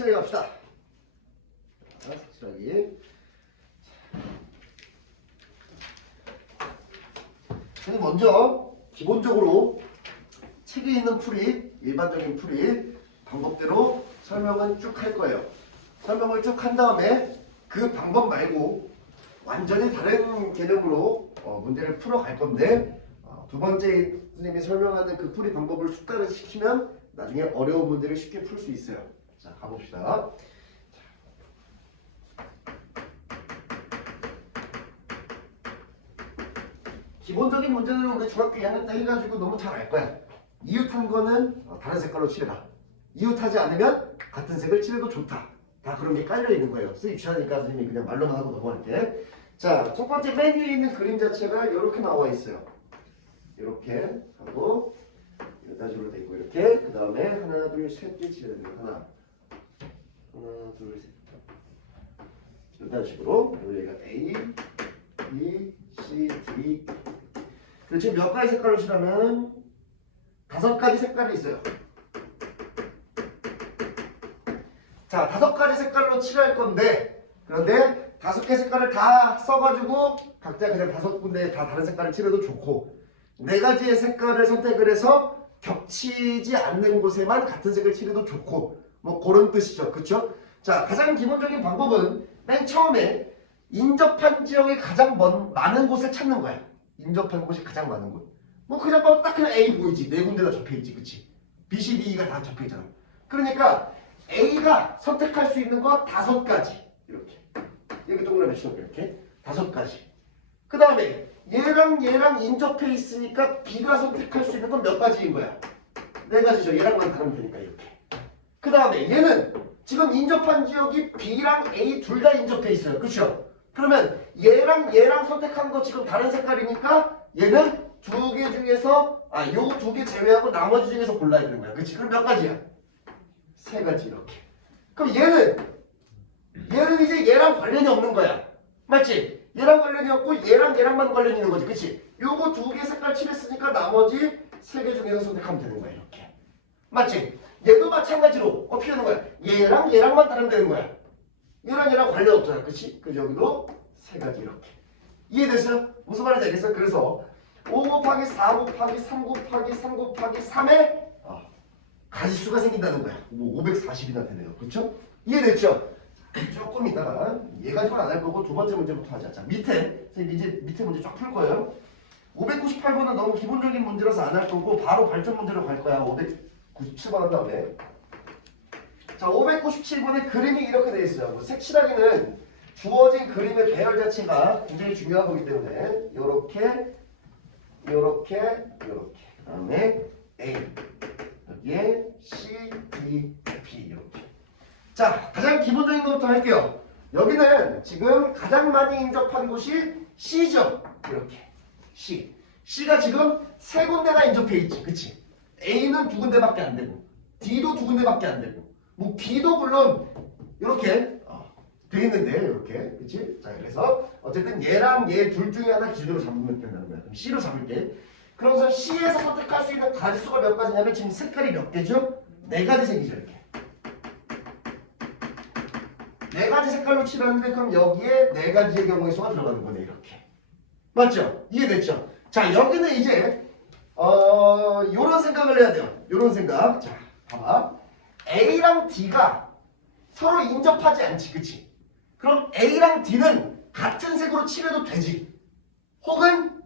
색칠하기 갑시다. 자, 색칠하기. 먼저 기본적으로 책에 있는 풀이, 일반적인 풀이 방법대로 설명은 쭉 할 거예요. 설명을 쭉 한 다음에 그 방법 말고 완전히 다른 개념으로 문제를 풀어갈 건데, 두 번째 선생님이 설명하는 그 풀이 방법을 숙달을 시키면 나중에 어려운 문제를 쉽게 풀 수 있어요. 자, 가봅시다. 기본적인 문제는 우리 중학교 2학년 때 해가지고 너무 잘 알 거야. 이웃한 거는 다른 색깔로 칠해라. 이웃하지 않으면 같은 색을 칠해도 좋다. 다 그런 게 깔려 있는 거예요. 쓰기 귀찮으니까 선생님이 그냥 말로만 하고 넘어갈게. 자, 첫 번째 맨 위에 있는 그림 자체가 이렇게 나와 있어요. 이렇게 하고 이런 식으로 돼 있고 이렇게. 그 다음에 하나, 둘, 셋 개 칠해야 돼요. 하나, 둘, 셋. 이런 식으로 여기가 A, B, C, D. 그리고 지금 몇 가지 색깔로 칠하면 5가지 색깔이 있어요. 자, 5가지 색깔로 칠할 건데, 그런데 5개 색깔을 다 써가지고 각자 그냥 5군데 다 다른 색깔을 칠해도 좋고, 4가지의 색깔을 선택을 해서 겹치지 않는 곳에만 같은 색을 칠해도 좋고, 뭐 그런 뜻이죠. 그쵸? 자, 가장 기본적인 방법은 맨 처음에 인접한 지역이 가장 많은 곳을 찾는 거야. 인접한 곳이 가장 많은 곳. 뭐 그냥 뭐 딱 그냥 A 보이지. 4군데가 접혀있지. 그치? B, C, D가 다 접혀있잖아. 그러니까 A가 선택할 수 있는 거 5가지. 이렇게. 여기 동그라미 치고 이렇게. 5가지. 그 다음에 얘랑 인접해 있으니까 B가 선택할 수 있는 건 몇 가지인 거야? 4가지죠. 얘랑만 다르면 되니까 이렇게. 그 다음에 얘는 지금 인접한 지역이 B랑 A 둘 다 인접해 있어요. 그렇죠? 그러면 얘랑 선택한 거 지금 다른 색깔이니까 얘는 2개 중에서 요 2개 제외하고 나머지 중에서 골라야 되는 거야. 그렇지? 그럼 몇 가지야? 3가지 이렇게. 그럼 얘는 이제 얘랑 관련이 없는 거야. 맞지? 얘랑 관련이 없고 얘랑만 관련이 있는 거지. 그치? 요거 2개 색깔 칠했으니까 나머지 3개 중에서 선택하면 되는 거야. 이렇게. 맞지? 얘도 마찬가지로 어떻게 하는 거야? 얘랑만 다르면 되는 거야. 얘랑 관련 없잖아. 그치? 그래서 여기도 3가지 이렇게. 이해됐어요? 무슨 말인지 알겠어요? 그래서 5 곱하기 4 곱하기 3 곱하기 3 곱하기 3의 가지수가 생긴다는 거야. 뭐 540이나 되네요. 그렇죠? 이해됐죠? 조금 이따가 얘 가지고는 안 할 거고 두 번째 문제부터 하자. 자, 선생님 이제 밑에 문제 쫙 풀 거예요. 598번은 너무 기본적인 문제라서 안 할 거고 바로 발전 문제로 갈 거야. 597번 한 다음에. 자, 597번에 그림이 이렇게 되어 있어요. 뭐 색칠하기는 주어진 그림의 배열 자체가 굉장히 중요한 거기 때문에 요렇게 그 다음에 A 여기에 C, D, B 이렇게. 자, 가장 기본적인 것부터 할게요. 여기는 지금 가장 많이 인접한 곳이 C죠. 이렇게 C가 지금 3군데나 인접해 있지. 그치? A는 2군데밖에 안 되고 D도 2군데밖에 안 되고 뭐 B도 물론 이렇게 돼 있는데 이렇게. 그치? 자, 그래서 어쨌든 얘랑 얘 둘 중에 하나 기준으로 잡으면 된다는 거야. 그럼 C로 잡을게. 그러면서 C에서 선택할 수 있는 가지수가 몇 가지냐면 지금 색깔이 몇 개죠? 4가지 색이죠. 이렇게 4가지 색깔로 칠하는데 그럼 여기에 4가지의 경우의 수가 들어가는 거네. 이렇게. 맞죠? 이해됐죠? 자, 여기는 이제 요런 생각을 해야 돼요. 요런 생각. 자, 봐봐. A랑 D가 서로 인접하지 않지. 그치? 그럼 A랑 D는 같은 색으로 칠해도 되지. 혹은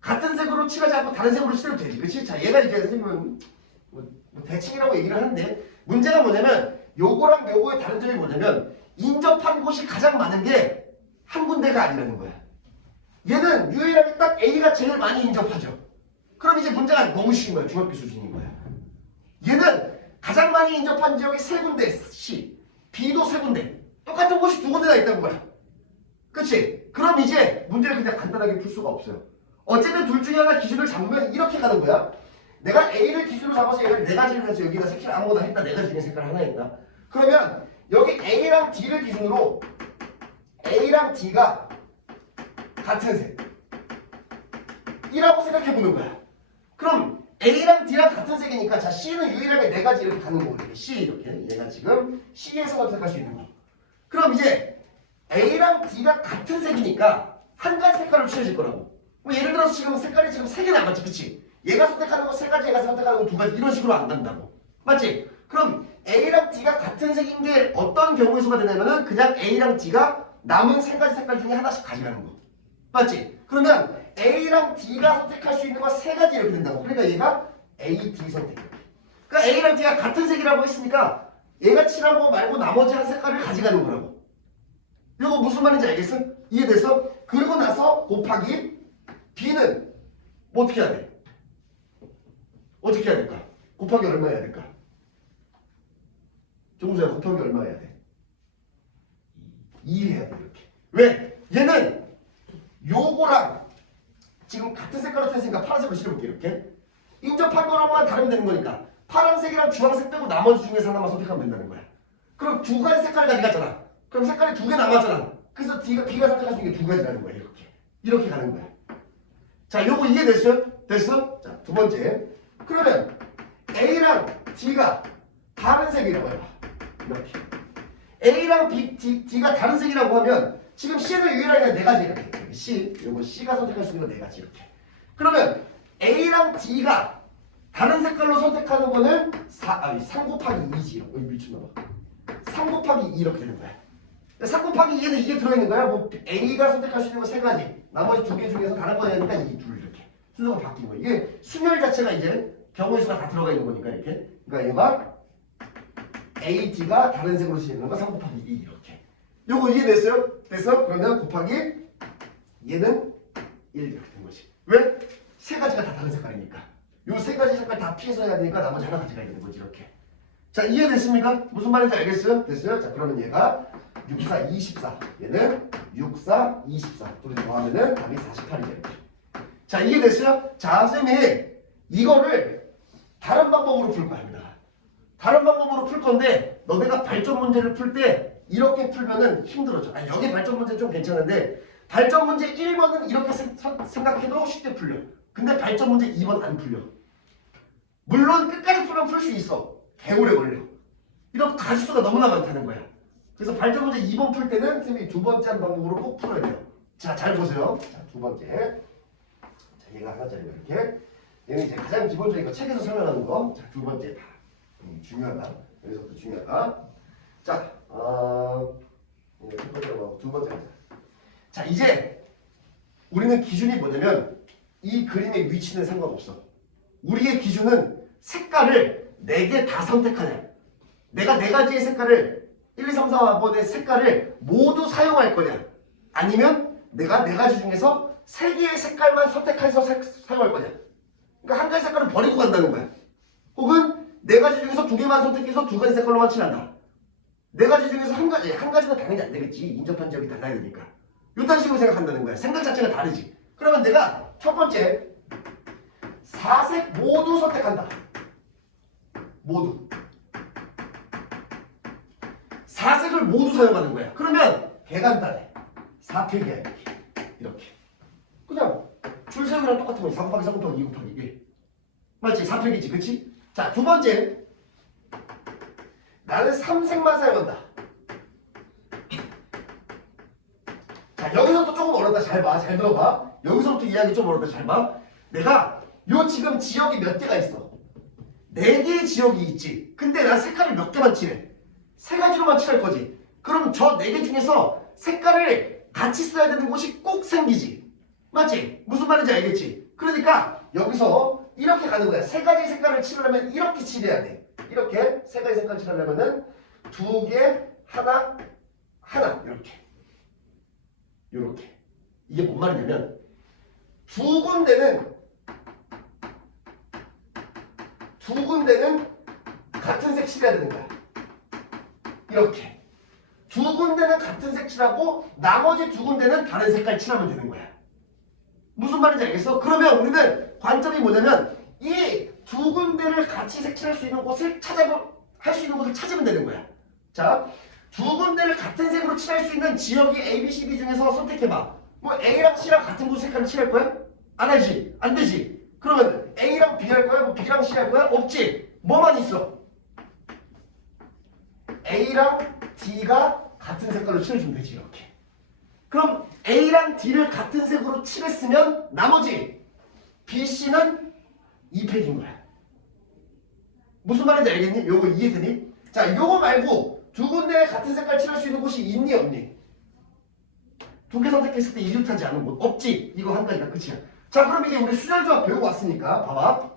같은 색으로 칠하지 않고 다른 색으로 칠해도 되지. 그치? 자, 얘가 이제 선생님은 뭐 대칭이라고 얘기를 하는데 문제가 뭐냐면 요거랑 요거의 다른 점이 뭐냐면 인접한 곳이 가장 많은 게 한 군데가 아니라는 거야. 얘는 유일하게 딱 A가 제일 많이 인접하죠. 그럼 이제 문제가 너무 쉬운 거야. 중학교 수준인 거야. 얘는 가장 많이 인접한 지역이 3군데 C, B도 3군데. 똑같은 곳이 2군데나 있다는 거야. 그치? 그럼 이제 문제를 그냥 간단하게 풀 수가 없어요. 어쨌든 둘 중에 하나 기준을 잡으면 이렇게 가는 거야. 내가 A를 기준으로 잡아서 얘를 4가지를 해서 여기다 색칠 아무거나 했다. 4가지 중에 색깔 하나 했다. 그러면 여기 A랑 D를 기준으로 A랑 D가 같은 색 이라고 생각해 보는 거야. 그럼 A랑 D랑 같은 색이니까 자 C는 유일하게 네 가지 이렇게 가는 거고 이렇게 C 이렇게 얘가 지금 C에서 선택할 수 있는 거. 그럼 이제 A랑 D가 같은 색이니까 한 가지 색깔을 칠해질 거라고. 뭐 예를 들어서 지금 색깔이 지금 세 개 남았지, 그치? 얘가 선택하는 거 세 가지, 얘가 선택하는 거 두 가지 이런 식으로 안 간다고. 맞지? 그럼 A랑 D가 같은 색인 게 어떤 경우의 수가 되냐면은 그냥 A랑 D가 남은 세 가지 색깔 중에 하나씩 가져가는 거. 맞지? 그러면 A랑 D가 선택할 수 있는 거 세 가지 이렇게 된다고. 그러니까 얘가 A, D 선택. 그러니까 A랑 D가 같은 색이라고 했으니까 얘가 칠한 거 말고 나머지 한 색깔을 가져가는 거라고. 이거 무슨 말인지 알겠어? 이해됐어? 그리고 나서 곱하기 B는 뭐 어떻게 해야 돼? 어떻게 해야 될까? 곱하기 얼마 해야 될까? 종수야 곱하기 얼마 해야 돼? 2 해야 돼 이렇게. 왜? 얘는 요거랑 지금 같은 색깔로 했으니까 파란색으로 칠해볼게 이렇게. 인접한 거랑만 다르면 되는 거니까 파란색이랑 주황색 빼고 나머지 중에서 하나만 선택하면 된다는 거야. 그럼 두 가지 색깔을 가져갔잖아. 그럼 색깔이 두 개 남았잖아. 그래서 B가 선택할 수 있는 게 두 가지라는 거야 이렇게. 이렇게 가는 거야. 자, 요거 이해됐어요? 됐어? 자, 두 번째. 그러면 A랑 D가 다른 색이라고 해봐. 이렇게. A랑 D가 다른 색이라고 하면 지금 C는 유일하게 네 가지 이렇게. C, 요거 C가 선택할 수 있는 거 네 가지 이렇게. 그러면 A랑 D가 다른 색깔로 선택하는 거는 3 곱하기 2지. 여기 미친놈아. 3 곱하기 2 이렇게 되는 거야. 3 곱하기 2에는 이게 들어있는 거야. 뭐 A가 선택할 수 있는 거 세 가지. 나머지 두 개 중에서 다른 거 되니까 이 둘 이렇게. 순서가 바뀐 거야. 이게 순열 자체가 이제 경우의 수가 다 들어가 있는 거니까 이렇게. 그러니까 얘가 A, D가 다른 색으로 칠해놓은 거 3 곱하기 2 이렇게. 요거 이해됐어요? 됐어? 그러면 곱하기 얘는 1 이렇게 된 거지. 왜? 세 가지가 다 다른 색깔이니까. 요 세 가지 색깔 다 피해서 해야 되니까 나머지 하나 가져가야 되는 거지 이렇게. 자, 이해됐습니까? 무슨 말인지 알겠어요? 됐어요? 자, 그러면 얘가 6, 4, 24. 얘는 6, 4, 24. 둘이 더하면은 답이 48이죠. 이렇게. 자, 이해됐어요? 자, 쌤이 이거를 다른 방법으로 풀 겁니다. 다른 방법으로 풀 건데 너네가 발전 문제를 풀 때 이렇게 풀면은 힘들어져. 아니, 여기 발전 문제 좀 괜찮은데 발전 문제 1번은 이렇게 생각해도 쉽게 풀려. 근데 발전 문제 2번 안 풀려. 물론 끝까지 풀면 풀 수 있어. 개오래 걸려. 이런 가지수가 너무나 많다는 거야. 그래서 발전 문제 2번 풀 때는 쌤이 두 번째 한 방법으로 꼭 풀어야 돼요. 자, 잘 보세요. 자, 두 번째. 자, 얘가 하나짜리가 이렇게. 얘는 이제 가장 기본적인 거 책에서 설명하는 거. 자, 두 번째 다. 중요하다. 여기서부터 중요하다. 자, 이제 첫 번째로 두 번째. 자, 이제 우리는 기준이 뭐냐면 이 그림의 위치는 상관없어. 우리의 기준은 색깔을 4개 다 선택하냐. 내가 4가지의 색깔을 1, 2, 3, 4번의 색깔을 모두 사용할 거냐. 아니면 내가 4가지 중에서 3개의 색깔만 선택해서 사용할 거냐. 그러니까 한 가지 색깔을 버리고 간다는 거야. 혹은 4가지 중에서 2개만 선택해서 2가지 색깔로만 칠한다. 4가지 중에서 한 가지는 당연히 안 되겠지. 인접한 지역이 달라야 되니까. 이딴 식으로 생각한다는 거야. 생각 자체가 다르지. 그러면 내가 첫 번째 4색 모두 선택한다. 모두 4색을 모두 사용하는 거야. 그러면 개간단해. 4팩이야 이렇게. 그냥 줄세우기랑 똑같은 거야. 4 곱하기 3 곱하기 2 곱하기 1. 맞지? 4팩이지. 그치? 자, 두 번째 나는 3색만 사용한다. 자, 여기서부터 조금 어렵다. 잘 봐. 잘 들어봐. 여기서부터 이야기 좀 어렵다. 잘 봐. 내가 요 지금 지역이 몇 개가 있어. 4개의 지역이 있지. 근데 난 색깔을 몇 개만 칠해. 3가지로만 칠할 거지. 그럼 저 4개 중에서 색깔을 같이 써야 되는 곳이 꼭 생기지. 맞지? 무슨 말인지 알겠지? 그러니까 여기서 이렇게 가는 거야. 3가지 색깔을 칠하려면 이렇게 칠해야 돼. 이렇게 3가지 색깔 칠하려면은 2개, 하나, 이렇게. 요렇게. 이게 뭔 말이냐면 두 군데는 같은 색 칠해야 되는 거야. 이렇게. 두 군데는 같은 색 칠하고 나머지 2군데는 다른 색깔 칠하면 되는 거야. 무슨 말인지 알겠어? 그러면 우리는 관점이 뭐냐면 이 2군데를 같이 색칠할 수 있는 곳을 할 수 있는 곳을 찾으면 되는 거야. 자, 2군데를 같은 색으로 칠할 수 있는 지역이 A, B, C, D 중에서 선택해봐. 뭐 A랑 C랑 같은 곳 색깔을 칠할 거야? 안 하지? 안 되지? 그러면 A랑 B 할 거야? 뭐 B랑 C 할 거야? 없지. 뭐만 있어? A랑 D가 같은 색깔로 칠해주면 되지 이렇게. 그럼 A랑 D를 같은 색으로 칠했으면 나머지 B, C는 2팩인 거야. 무슨 말인지 알겠니? 요거 이해되니? 자, 요거 말고 두 군데 같은 색깔 칠할 수 있는 곳이 있니 없니? 두 개 선택했을 때 이웃하지 않은 곳 없지. 이거 한 가지가 끝이야. 자, 그럼 이제 우리 수열조합 배우고 왔으니까 봐봐.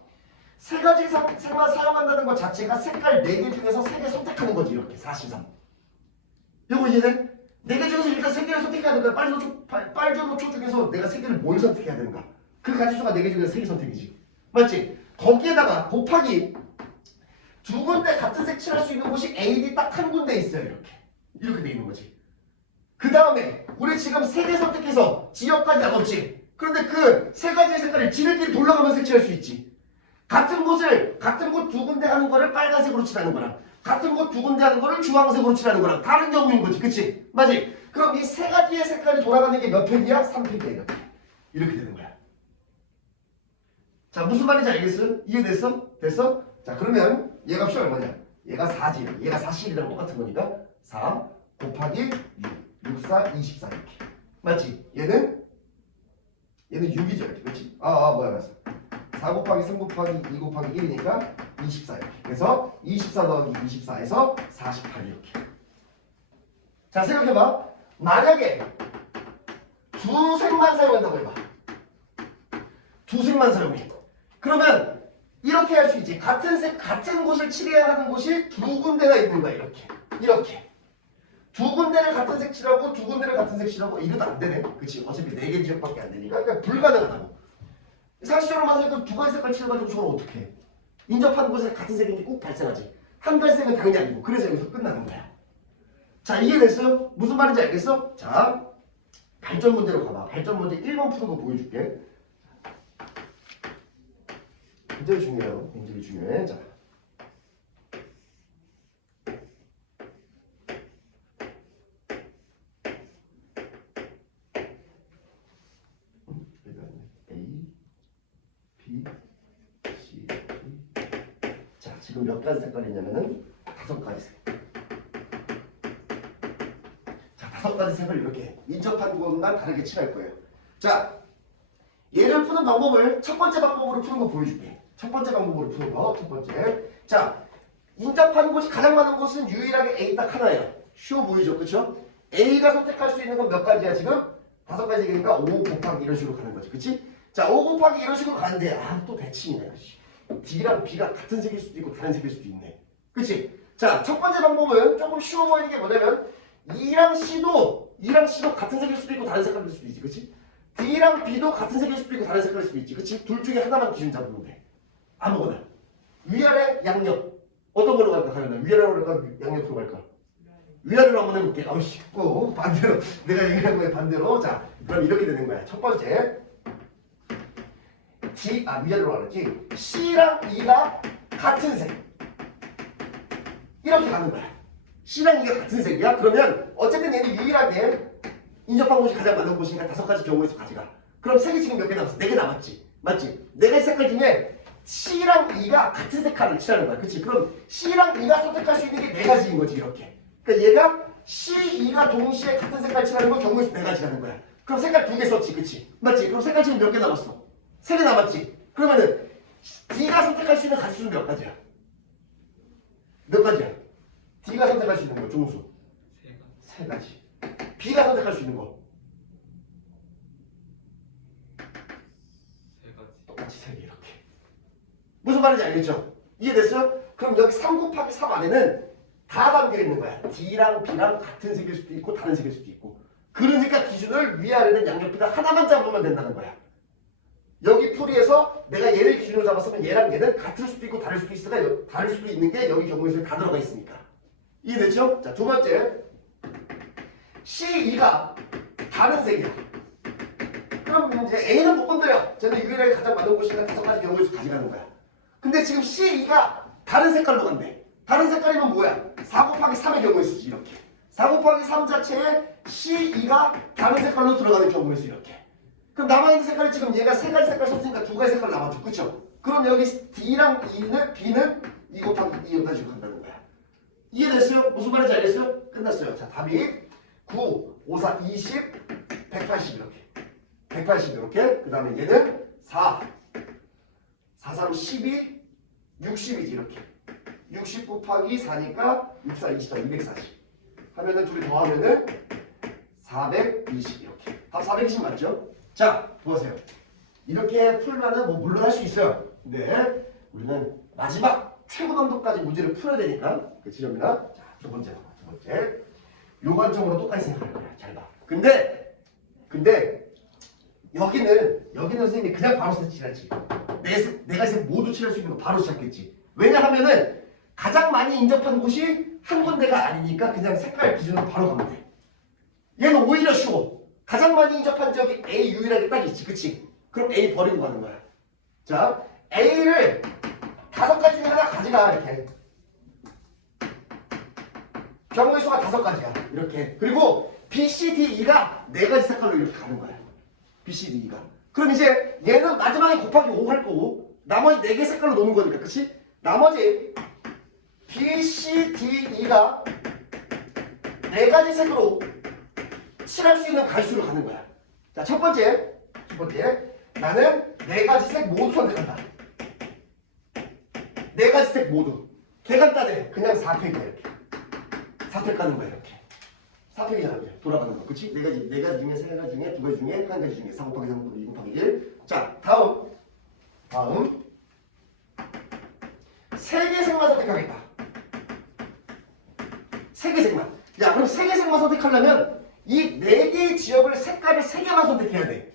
세 가지 색만 사용한다는 것 자체가 색깔 4개 중에서 3개 선택하는 거지 이렇게 4-3. 요거 이해돼? 4개 중에서 일단 3개를 선택해야 되는 거야. 빨주노초 중에서 내가 3개를 뭘 선택해야 되는가? 그 가지수가 4개 중에서 3개 선택이지. 맞지? 거기에다가 곱하기 두 군데 같은 색 칠할 수 있는 곳이 A, D 딱 한 군데 있어요. 이렇게 돼 있는 거지. 그 다음에 우리 지금 3개 선택해서 지역까지 나눴지. 그런데 그 3가지의 색깔을 지들끼리 돌아가면서 색칠할 수 있지. 같은 곳 두 군데 하는 거를 빨간색으로 칠하는 거랑 같은 곳 두 군데 하는 거를 주황색으로 칠하는 거랑 다른 경우인 거지. 그치? 맞지? 그럼 이 3가지의 색깔이 돌아가는 게 몇 팩이야? 3팩이야. 이렇게 되는 거야. 자, 무슨 말인지 알겠어? 이해됐어? 됐어? 자, 그러면 얘 값이 얼마냐? 얘가 4지. 얘가 4C이랑 똑같은 거니까 4 곱하기 6, 4, 24 이렇게. 맞지? 얘는 6이죠. 이렇게. 그렇지? 뭐야, 맞어. 4 곱하기 3 곱하기 2 곱하기 1이니까 24 이렇게. 그래서 24 더하기 24에서 48 이렇게. 자, 생각해봐. 만약에 두 색만 사용한다고 해봐. 두 색만 사용해. 그러면 이렇게 할 수 있지. 같은 색, 같은 곳을 칠해야 하는 곳이 두 군데가 있는 거야. 이렇게. 두 군데를 같은 색 칠하고 두 군데를 같은 색 칠하고 이것도 안 되네. 그치? 어차피 4개 지역밖에 안 되니까. 그러니까 불가능하다고. 상식적으로 말하니까 두 가지 색깔 칠해가지고 저는 어떻게 해? 인접하는 곳에 같은 색인 게 꼭 발생하지. 한 갈색은 당연히 아니고. 그래서 여기서 끝나는 거야. 자, 이해됐어요? 무슨 말인지 알겠어? 자, 발전 문제로 가봐. 발전 문제 1번 푸는 거 보여줄게. 굉장히 중요해요. 굉장히 중요해. 자. A, B, C, D. 자, 지금 몇 가지 색깔이 있냐면은 5가지 색. 자, 5가지 색을 이렇게 인접한 곳만 다르게 칠할 거예요. 자, 얘를 푸는 방법을 첫 번째 방법으로 푸는 거 보여줄게. 첫 번째 방법으로 푸는 거, 첫 번째. 자, 인접한 곳이 가장 많은 곳은 유일하게 A 딱 하나예요. 쉬워 보이죠? 그쵸? A가 선택할 수 있는 건 몇 가지야, 지금? 5가지니까 5 곱하기 이런 식으로 가는 거지. 그치? 자, 5 곱하기 이런 식으로 가는데, 또 대칭이네. D랑 B가 같은 색일 수도 있고 다른 색일 수도 있네. 그치? 자, 첫 번째 방법은 조금 쉬워 보이는 게 뭐냐면, E랑 C도 같은 색일 수도 있고 다른 색깔일 수도 있지. 그치? D랑 B도 같은 색일 수도 있고 다른 색깔일 수도 있지. 그치? 둘 중에 하나만 기준 잡으면 돼. 아무거나. 위아래 양옆. 어떤 걸로 갈까? 가면 위아래로 갈까? 양옆으로 갈까? 위아래로 한번 해볼게. 쉽고 반대로. 내가 얘기한 거에 반대로. 자, 그럼 이렇게 되는 거야. 첫 번째. 위아래로 가는지. C랑 E가 같은 색. 이렇게 가는 거야. C랑 E가 같은 색이야? 그러면 어쨌든 얘는 유일하게 인접한 곳이 가장 많은 곳이니까 5가지 경우에서 가져가. 그럼 색이 지금 몇 개 남았어? 4개 남았지? 맞지? 4가지 색깔 중에 C랑 E가 같은 색깔을 칠하는 거야. 그치? 그럼 C랑 E가 선택할 수 있는 게 4가지인 거지, 이렇게. 그러니까 얘가 C, E가 동시에 같은 색깔 칠하는 건 경우에서 4가지라는 거야. 그럼 색깔 2개 썼지, 그치? 맞지? 그럼 색깔 지금 몇 개 남았어? 3개 남았지? 그러면은 D가 선택할 수 있는 가지수는 몇 가지야? 몇 가지야? D가 선택할 수 있는 거, 종수. 3가지. B가 선택할 수 있는 거. 똑같이 3개 이렇게. 무슨 말인지 알겠죠? 이해됐어요? 그럼 여기 3 곱하기 3 안에는 다 담겨 있는 거야. D랑 B랑 같은 색일 수도 있고 다른 색일 수도 있고. 그러니까 기준을 위아래는 양옆에다 하나만 잡으면 된다는 거야. 여기 풀이에서 내가 얘를 기준으로 잡았으면 얘랑 얘는 같을 수도 있고 다를 수도 있으니까 다를 수도 있는 게 여기 경우에서 다 들어가 있으니까. 이해됐죠? 자, 두 번째. C, E가 다른 색이야. 그럼 이제 A는 못 건드려. 쟤는 유일하게 가장 많은 곳이니까 5가지 경우에서 가져가는 거야. 근데 지금 C, E가 다른 색깔로 간대. 다른 색깔이면 뭐야? 4 곱하기 3의 경우에 쓰지, 이렇게. 4 곱하기 3 자체에 C, E가 다른 색깔로 들어가는 경우에 서 이렇게. 그럼 남아있는 색깔이 지금 얘가 3가지 색깔 썼으니까 2가지 색깔 남았죠. 그쵸? 그럼 여기 D랑 B는 2 곱하기 2 여기까지 간다는 거야. 이해됐어요? 무슨 말인지 알겠어요? 끝났어요. 자, 답이 9, 5, 4, 20, 180 이렇게. 180 이렇게. 그 다음에 얘는 4, 4, 3, 12, 60이지 이렇게. 60 곱하기 4니까 6, 4, 24, 240. 하면은 둘이 더하면은 420 이렇게. 답 420 맞죠? 자, 보세요. 이렇게 풀면은 뭐 물론 할 수 있어요. 근데 우리는 마지막 최고 난도까지 문제를 풀어야 되니까. 그치, 정민아? 자, 두 번째. 요 관점으로 똑같이 생각할 거야. 잘 봐. 근데 여기는 선생님이 그냥 바로 칠하지. 내가 이제 모두 칠할 수 있는 거 바로 시작했지. 왜냐하면은 가장 많이 인접한 곳이 한 군데가 아니니까 그냥 색깔 기준으로 바로 가면 돼. 얘는 오히려 쉬워. 가장 많이 인접한 지역이 A 유일하게 딱 있지. 그치? 그럼 A 버리고 가는 거야. 자, A를 5가지 중에 하나 가져가. 이렇게. 경우의 수가 5가지야. 이렇게. 그리고 B, C, D, E가 4가지 색깔로 이렇게 가는 거야. B, C, D, E가. 그럼 이제 얘는 마지막에 곱하기 5 할 거고 나머지 4개 색깔로 노는 거니까. 그치? 나머지 B, C, D, E가 4가지 색으로 칠할 수 있는 갈수로 가는 거야. 자, 첫 번째. 나는 4가지 색 모두 선택한다. 4가지 색 모두. 개 간단해. 그냥 4팩이야 이렇게. 4팩 가는 거야 이렇게. 4팩이잖아. 돌아가는 거. 그치? 4가지 중에 3가지 중에 2가지 중에 1가지 중에 4 곱하기 3 곱하기 2 곱하기 1. 자, 다음 3개 색만 선택하겠다. 3개 색만. 야, 그럼 3개 색만 선택하려면 이 4개의 지역을 색깔을 3개만 선택해야 돼.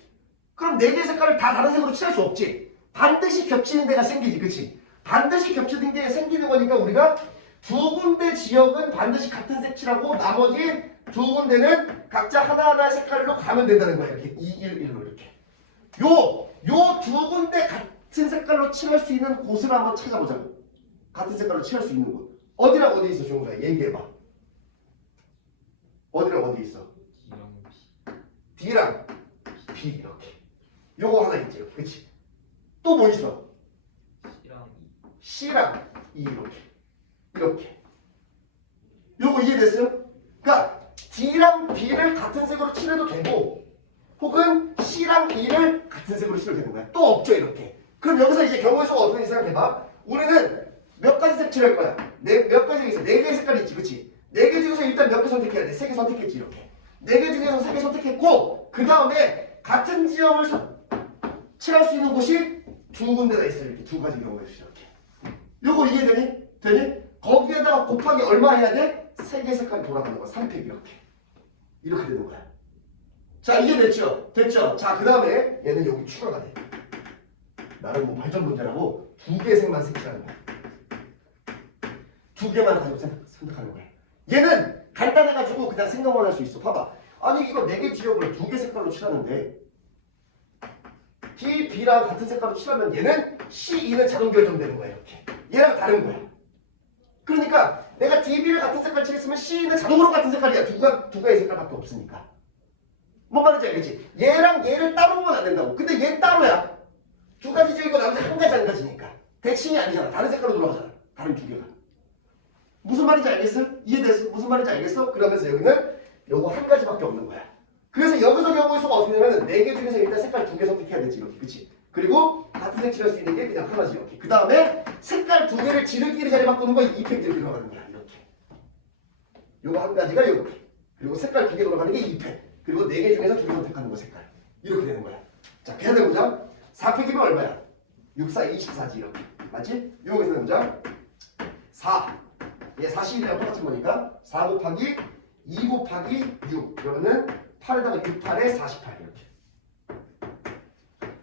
그럼 4개의 색깔을 다 다른 색으로 칠할 수 없지. 반드시 겹치는 데가 생기지. 그치? 반드시 겹치는 게 생기는 거니까 우리가 2군데 지역은 반드시 같은 색 칠하고 나머지 2군데는 각자 하나하나의 색깔로 가면 된다는 거야. 이렇게 2, 1, 1로 이렇게. 요 2군데 같은 색깔로 칠할 수 있는 곳을 한번 찾아보자고. 같은 색깔로 칠할 수 있는 곳. 어디랑 어디 있어, 종우야? 얘기해봐. 어디랑 어디 있어? D랑 B 이렇게. 요거 하나 있지. 그치? 또 뭐 있어? C랑 E 이렇게. 이렇게. 요거 이해됐어요? 그러니까 D랑 B를 같은 색으로 칠해도 되고 혹은 C랑 E를 같은 색으로 칠해도 되는 거야. 또 없죠 이렇게. 그럼 여기서 이제 경우의 수가 어떤지 생각해봐. 우리는 몇 가지 색 칠할 거야? 몇 가지 있어? 4개의 색깔이 있지. 그치? 4개 중에서 일단 몇 개 선택해야 돼? 3개 선택했지 이렇게. 4개 중에서 3개 선택했고 그 다음에 같은 지역을 칠할 수 있는 곳이 2군데가 있어요. 이렇게 2가지 경우의 수 이렇게. 요거 이해되니? 되니? 거기에다가 곱하기 얼마 해야 돼? 3개 색깔이 돌아가는 거야. 3팩 이렇게. 이렇게 되는 거야. 자, 이해됐죠? 됐죠? 자, 그 다음에 얘는 여기 추가가 돼. 나는 뭐 발전 문제라고 2개 색만 색칠하는 거야. 2개만 가지고 선택하는 거야. 얘는 간단해가지고 그냥 생각만 할 수 있어. 봐봐. 아니 이거 4개 지역을 2개 색깔로 칠하는데 D, B랑 같은 색깔로 칠하면 얘는 C, E는 자동 결정되는 거야. 이렇게. 얘랑 다른 거야. 그러니까 내가 D, B를 같은 색깔 칠했으면 C, E는 자동으로 같은 색깔이야. 두 가지 색깔밖에 없으니까. 뭔 말인지 알겠지? 얘랑 얘를 따로 보면 안 된다고. 근데 얘 따로야. 2가지 지역이고 나머지 1가지 한 가지니까. 대칭이 아니잖아. 다른 색깔로 돌아가잖아. 다른 2개가. 무슨 말인지 알겠어? 이해됐어? 무슨 말인지 알겠어? 그러면서 여기는 요거 1가지밖에 없는 거야. 그래서 여기서 경우의 수가 어떻게 되냐면 4개 중에서 일단 색깔 2개 선택해야 되지 이렇게. 그치? 그리고 같은 색 칠할 수 있는 게 그냥 하나지 이렇게. 그 다음에 색깔 2개를 지들끼리 자리 바꾸는 거 2팩들이 들어가는 거야. 이렇게. 요거 1가지가 이렇게. 그리고 색깔 2개 돌아가는 게 2팩. 그리고 4개 중에서 2개 선택하는 거 색깔. 이렇게 되는 거야. 자, 계산 해보자. 4팩이면 얼마야? 6, 4, 24지 이렇게. 맞지? 요거 계산해보자. 4. 얘 41이랑 똑같은 거니까 4 곱하기 2 곱하기 6. 그러면은 8에다가 6, 8에 48 이렇게.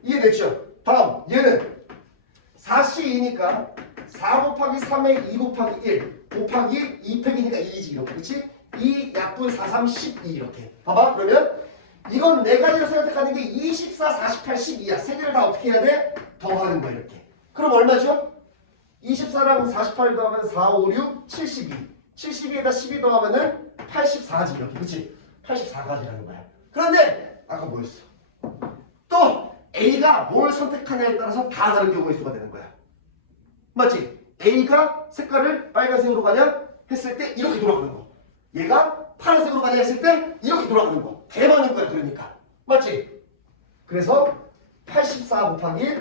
이해됐죠? 다음 얘는 4C2니까 4 곱하기 3에 2 곱하기 1 곱하기 2팩이니까 2지 이렇게. 그치? 2 약분 4, 3, 12 이렇게. 봐봐. 그러면 이건 4가지를 선택하는 게 24, 48, 12야. 세 개를 다 어떻게 해야 돼? 더하는 거야 이렇게. 그럼 얼마죠? 24랑 48 더하면 4, 5, 6, 72. 72에다 12 더하면은 84지 이렇게. 그치? 84가지라는 거야. 그런데 아까 뭐였어? 또 A가 뭘 선택하냐에 따라서 다 다른 경우의 수가 되는 거야. 맞지? A가 색깔을 빨간색으로 가냐 했을 때 이렇게 돌아가는 거. 얘가 파란색으로 가냐 했을 때 이렇게 돌아가는 거. 대만인 거야 그러니까. 맞지? 그래서 84 곱하기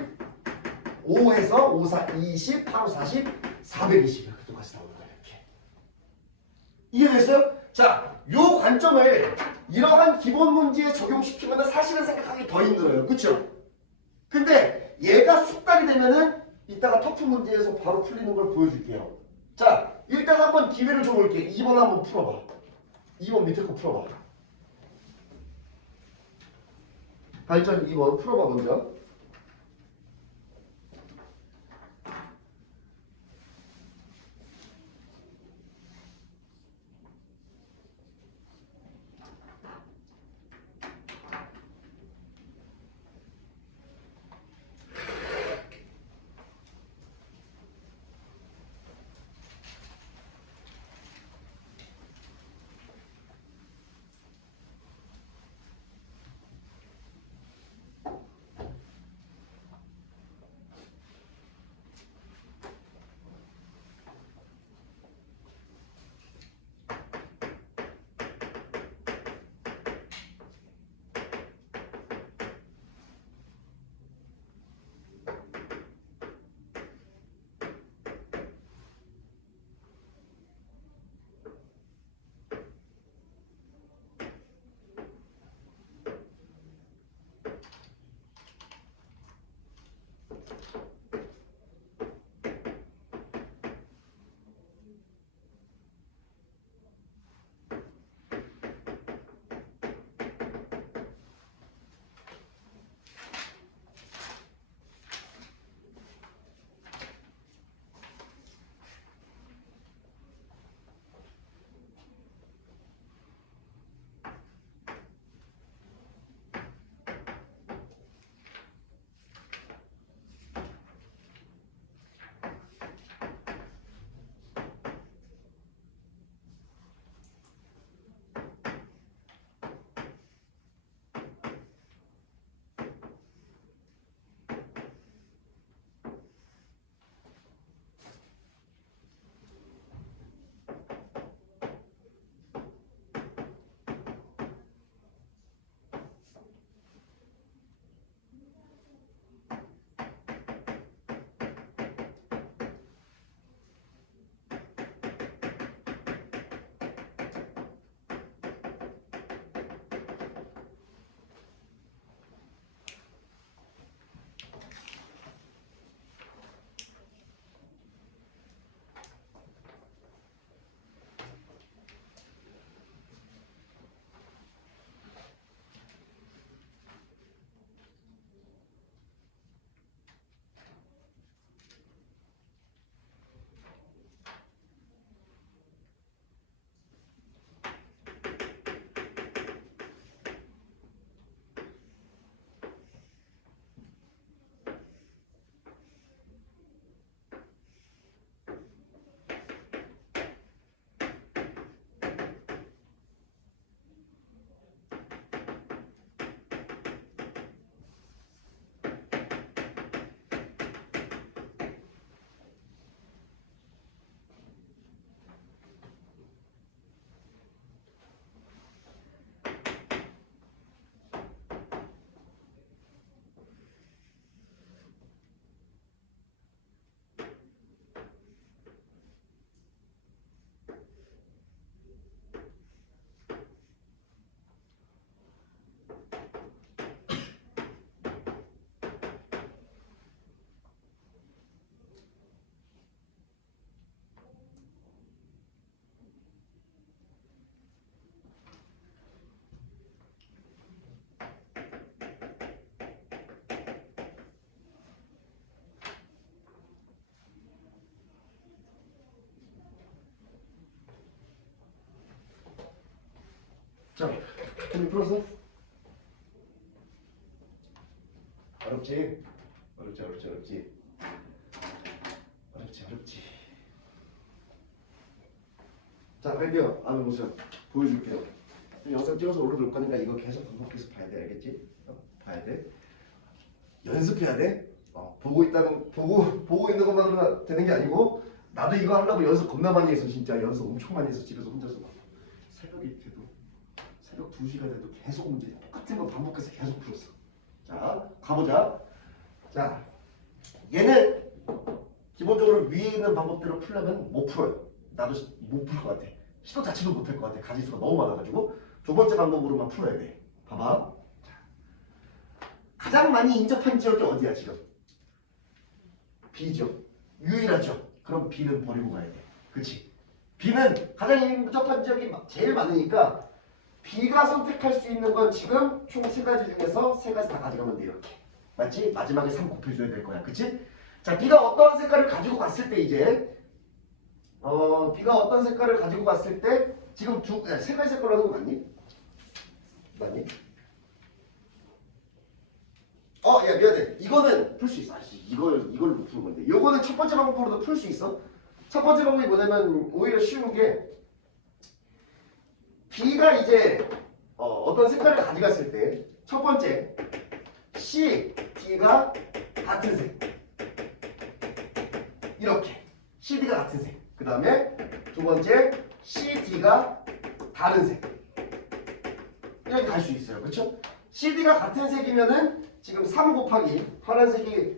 5에서 5, 4, 20, 8, 5, 40, 420 이렇게 똑같이 나오는 거야 이렇게. 이해됐어요? 자, 요 관점을 이러한 기본 문제에 적용시키면 사실은 생각하기 더 힘들어요. 그쵸? 근데 얘가 숙달이 되면은 이따가 터프 문제에서 바로 풀리는 걸 보여줄게요. 자, 일단 한번 기회를 줘볼게. 2번 한번 풀어봐. 2번 밑에 거 풀어봐. 발전 2번 풀어봐 먼저. 자, 준비 풀었어? 어렵지? 어렵지. 자, 갈게요. 아는 모습 보여줄게요. 영상 찍어서 올려둘 거니까 이거 계속 반복해서 봐야 돼, 알겠지? 봐야 돼. 연습해야 돼. 보고 있는 것만으로 되는 게 아니고 나도 이거 하려고 연습 겁나 많이 했어. 진짜 연습 엄청 많이 했어. 집에서 혼자서 새벽이 돼도 새벽 2시가 돼도 계속 문제 똑같은 거 반복해서 계속 풀었어. 자 가보자. 자 얘는 기본적으로 위에 있는 방법대로 풀려면 못 풀어요. 나도 못 풀 것 같아. 시도 자체도 못 할 것 같아. 가지수가 너무 많아가지고 두 번째 방법으로만 풀어야 돼. 봐봐. 가장 많이 인접한 지역이 어디야 지금? B죠. 유일하죠. 그럼 B는 버리고 가야 돼. 그치? B는 가장 인접한 지역이 제일 많으니까 B가 선택할 수 있는 건 지금 총 3가지 중에서 3가지 다 가져가면 돼. 이렇게. 맞지? 마지막에 3 곱해줘야 될 거야. 그치? 자, B가 어떠한 색깔을 가지고 갔을 때 이제 B가 어떤 색깔을 가지고 갔을 때 지금 3가지 색깔로 하는 거 맞니? 맞니? 야 미안해. 이거는 풀 수 있어. 이걸로 푸는 건데. 요거는 첫 번째 방법으로도 풀 수 있어. 첫 번째 방법이 뭐냐면 오히려 쉬운 게 B가 이제 어떤 색깔을 가져갔을 때 첫 번째 C, D가 같은 색. 이렇게 CD가 같은 색. 그 다음에 두 번째 CD가 다른 색. 이렇게 갈 수 있어요. 그렇죠? CD가 같은 색이면은 지금 3 곱하기 파란색이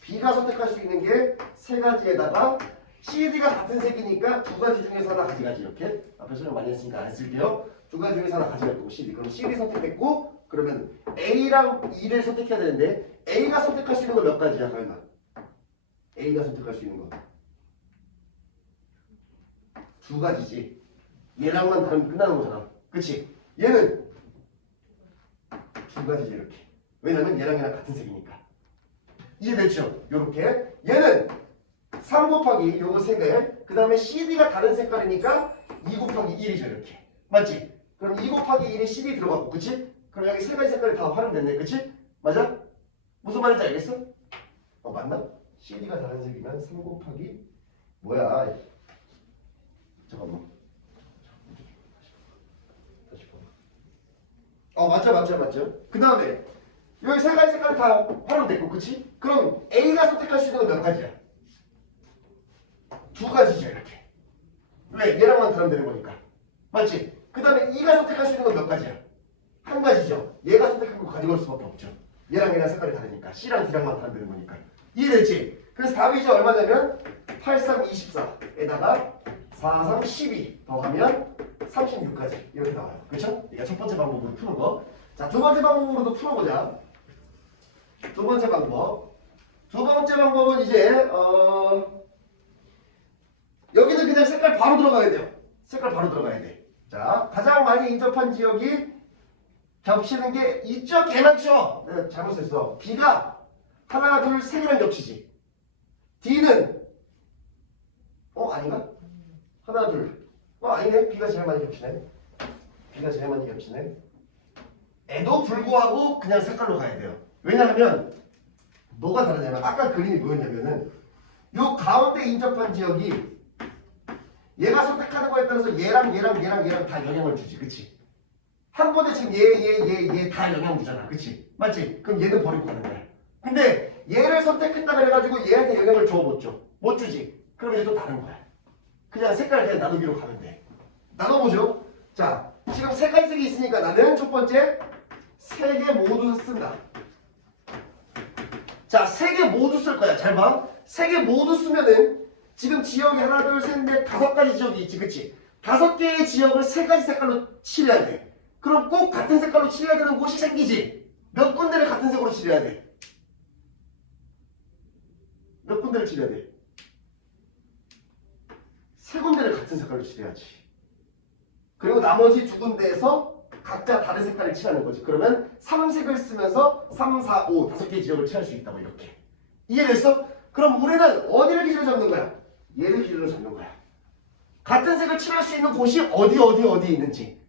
B가 선택할 수 있는 게 3가지에다가 CD가 같은 색이니까 2가지 중에서 하나 가져가지. 이렇게 앞에 설명 많이 했으니까 안 쓸게요. 2가지 중에서 하나 가져갈 거고 CD. 그럼 CD 선택됐고 그러면 A랑 E를 선택해야 되는데 A가 선택할 수 있는 거 몇 가지야? 가연아. A가 선택할 수 있는 거 2가지지. 얘랑만 다르면 끝나는 거잖아. 그치? 얘는 2가지지 이렇게. 왜냐면 얘랑 같은 색이니까. 이해됐죠? 요렇게. 얘는 3 곱하기 요거 3개. 그 다음에 CD가 다른 색깔이니까 2 곱하기 1이죠. 이렇게. 맞지? 그럼 2 곱하기 1이 CD 들어가고. 그치? 그럼 여기 3가지 색깔이 다 활용됐네. 그치? 맞아? 무슨 말인지 알겠어? 맞나? CD가 다른 색이면 3 곱하기 뭐야? 잠깐만. 다시 봐. 맞죠. 그 다음에 여기 3가지 색깔이 다 활용됐고, 그치? 그럼 A가 선택할 수 있는 건 몇 가지야? 2가지죠, 이렇게. 왜? 얘랑만 다르면 되는 거니까. 맞지? 그 다음에 E가 선택할 수 있는 건 몇 가지야? 1가지죠. 얘가 선택한 거 가지고 올 수밖에 없죠. 얘랑 색깔이 다르니까. C랑 D랑만 다르면 되는 거니까. 이해됐지? 그래서 답이 이제 얼마냐면 8, 3, 24에다가 4, 3, 12 더하면 36까지 이렇게 나와요. 그렇죠? 이게 첫 번째 방법으로 푸는 거. 자, 두 번째 방법으로도 풀어보자. 두 번째 방법은 이제 여기는 그냥 색깔 바로 들어가야 돼요. 색깔 바로 들어가야 돼. 자, 가장 많이 인접한 지역이 겹치는 게 있죠? 개많죠? 네, 잘못했어. B가 하나, 둘, 세 개랑 겹치지. D는 아닌가? 하나, 둘. 아니네. B가 제일 많이 겹치네. 에도 불구하고 그냥 색깔로 가야 돼요. 왜냐하면 뭐가 다르냐면 아까 그림이 뭐였냐면은 요 가운데 인접한 지역이 얘가 선택하는 거에 따라서 얘랑 다 영향을 주지. 그치? 한 번에 지금 얘 다 영향 주잖아. 그치? 맞지? 그럼 얘는 버리고 가는 거야. 근데 얘를 선택했다 그래가지고 얘한테 영향을 줘 못 줘? 못 주지. 그럼 이제 또 다른 거야. 그냥 색깔 그냥 나누기로 가면 돼. 나눠보죠. 자, 지금 3가지 색이 있으니까 나는 첫 번째 3개 모두 쓴다. 자, 3개 모두 쓸 거야. 잘 봐. 3개 모두 쓰면은 지금 지역이 하나, 둘, 셋, 넷, 5가지 지역이 있지. 그치? 5개의 지역을 3가지 색깔로 칠해야 돼. 그럼 꼭 같은 색깔로 칠해야 되는 곳이 생기지. 몇 군데를 같은 색으로 칠해야 돼? 몇 군데를 칠해야 돼? 3군데를 같은 색깔로 칠해야지. 그리고 나머지 2군데에서 각자 다른 색깔을 칠하는 거지. 그러면 3색을 쓰면서 3, 4, 5 5개 지역을 칠할 수 있다고 이렇게. 이해됐어? 그럼 우리는 어디를 기준으로 잡는 거야? 얘를 기준으로 잡는 거야. 같은 색을 칠할 수 있는 곳이 어디 있는지.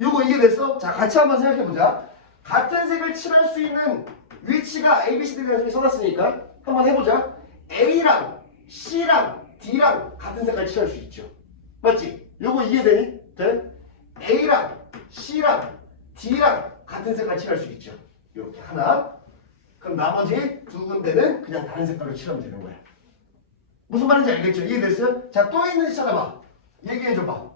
요거 이해됐어? 자, 같이 한번 생각해보자. 같은 색을 칠할 수 있는 위치가 A, B, C, D를 써놨으니까 한번 해보자. A랑 C랑 D랑 같은 색깔 칠할 수 있죠. 맞지? 요거 이해되니? 네? A랑 C랑 D랑 같은 색깔 칠할 수 있죠. 이렇게 하나. 그럼 나머지 두 군데는 그냥 다른 색깔로 칠하면 되는 거야. 무슨 말인지 알겠죠? 이해됐어요? 자, 또 있는지 찾아봐. 얘기해줘봐.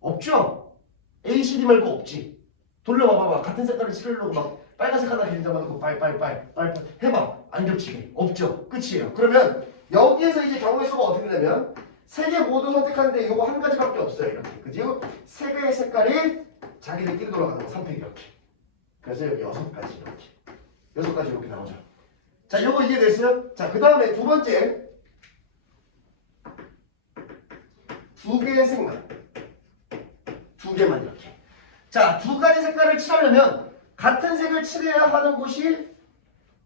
없죠? ACD 말고 없지. 돌려봐봐. 같은 색깔을 칠하려고 막 빨간색 하나 그림 잡아놓고 빨빨 해봐. 안 겹치게. 없죠? 끝이에요. 그러면 여기에서 이제 경우의 수가 어떻게 되냐면 세 개 모두 선택하는데 이거 한 가지밖에 없어요. 이렇게. 그죠? 세 개의 색깔이 자기들끼리 돌아가는 거. 선택 이렇게. 그래서 여기 6가지 이렇게. 6가지 이렇게 나오죠. 자, 이거 이해됐어요? 자, 그 다음에 두 번째. 두 개의 색만. 두 개만 이렇게. 자, 두 가지 색깔을 칠하려면 같은 색을 칠해야 하는 곳이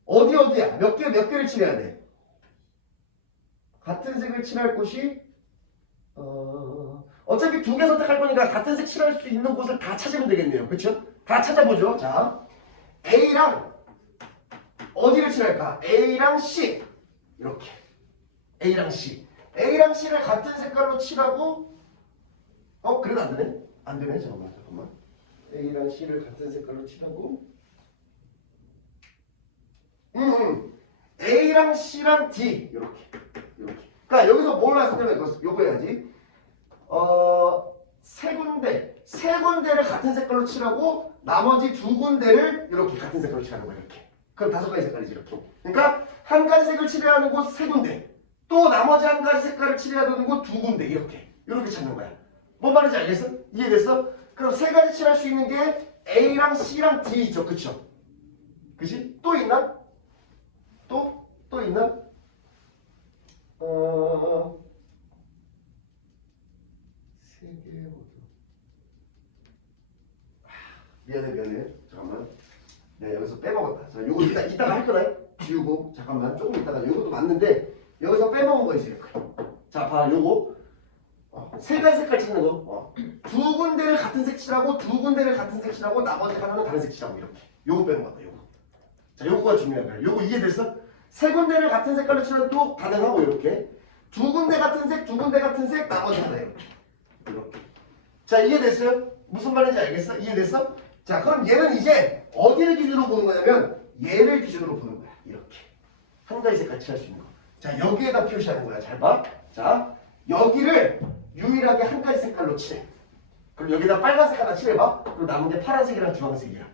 어디야? 몇 개를 칠해야 돼? 같은 색을 칠할 곳이 어차피 두 개 선택할 거니까 같은 색 칠할 수 있는 곳을 다 찾으면 되겠네요. 그렇죠? 다 찾아보죠. 자, A랑 어디를 칠할까? A랑 C 이렇게. A랑 C. A랑 C를 같은 색깔로 칠하고 그래도 안 되네? 안 되네. 잠깐만. A랑 C를 같은 색깔로 칠하고 A랑 C랑 D 이렇게. 그러니까 여기서 뭘 말씀드리면 요거 해야지. 세 군데를 같은 색깔로 칠하고 나머지 두 군데를 이렇게 같은 색깔로 칠하는 거야. 이렇게. 그럼 5가지 색깔이지 이렇게. 그러니까 한 가지 색을 칠해야 하는 곳 3군데, 또 나머지 한 가지 색깔을 칠해야 되는 곳 2군데 이렇게 찾는 거야. 뭔 말인지 알겠어? 이해됐어? 그럼 3가지 칠할 수 있는 게 A랑 C랑 D 있죠, 그쵸? 그치? 또 있나? 또 있나? 세 개 모두. 미안해. 잠깐만. 내가 여기서 빼먹었다. 자, 요거 이따가 할 거다. 지우고. 잠깐만. 조금 이따가. 요것도 맞는데 여기서 빼먹은 거 있어요. 자, 봐. 요거. 세 가지 색깔 칠하는 거. 두 군데를 같은 색 칠하고 두 군데를 같은 색 칠하고 나머지 하나는 다른 색 칠하고 이렇게. 요거 빼먹었다. 요거. 자, 요거가 중요한 거야. 요거 이해됐어? 세 군데를 같은 색깔로 칠해도 또 가능하고 이렇게. 두 군데 같은 색, 두 군데 같은 색, 나머지 하나 이렇게. 자, 이해됐어요? 무슨 말인지 알겠어? 이해됐어? 자, 그럼 얘는 이제 어디를 기준으로 보는 거냐면 얘를 기준으로 보는 거야. 이렇게. 한 가지 색깔 칠할 수 있는 거. 자, 여기에다 표시하는 거야. 잘 봐. 자, 여기를 유일하게 한 가지 색깔로 칠해. 그럼 여기다 빨간색 하나 칠해봐. 그리고 남은 게 파란색이랑 주황색이야.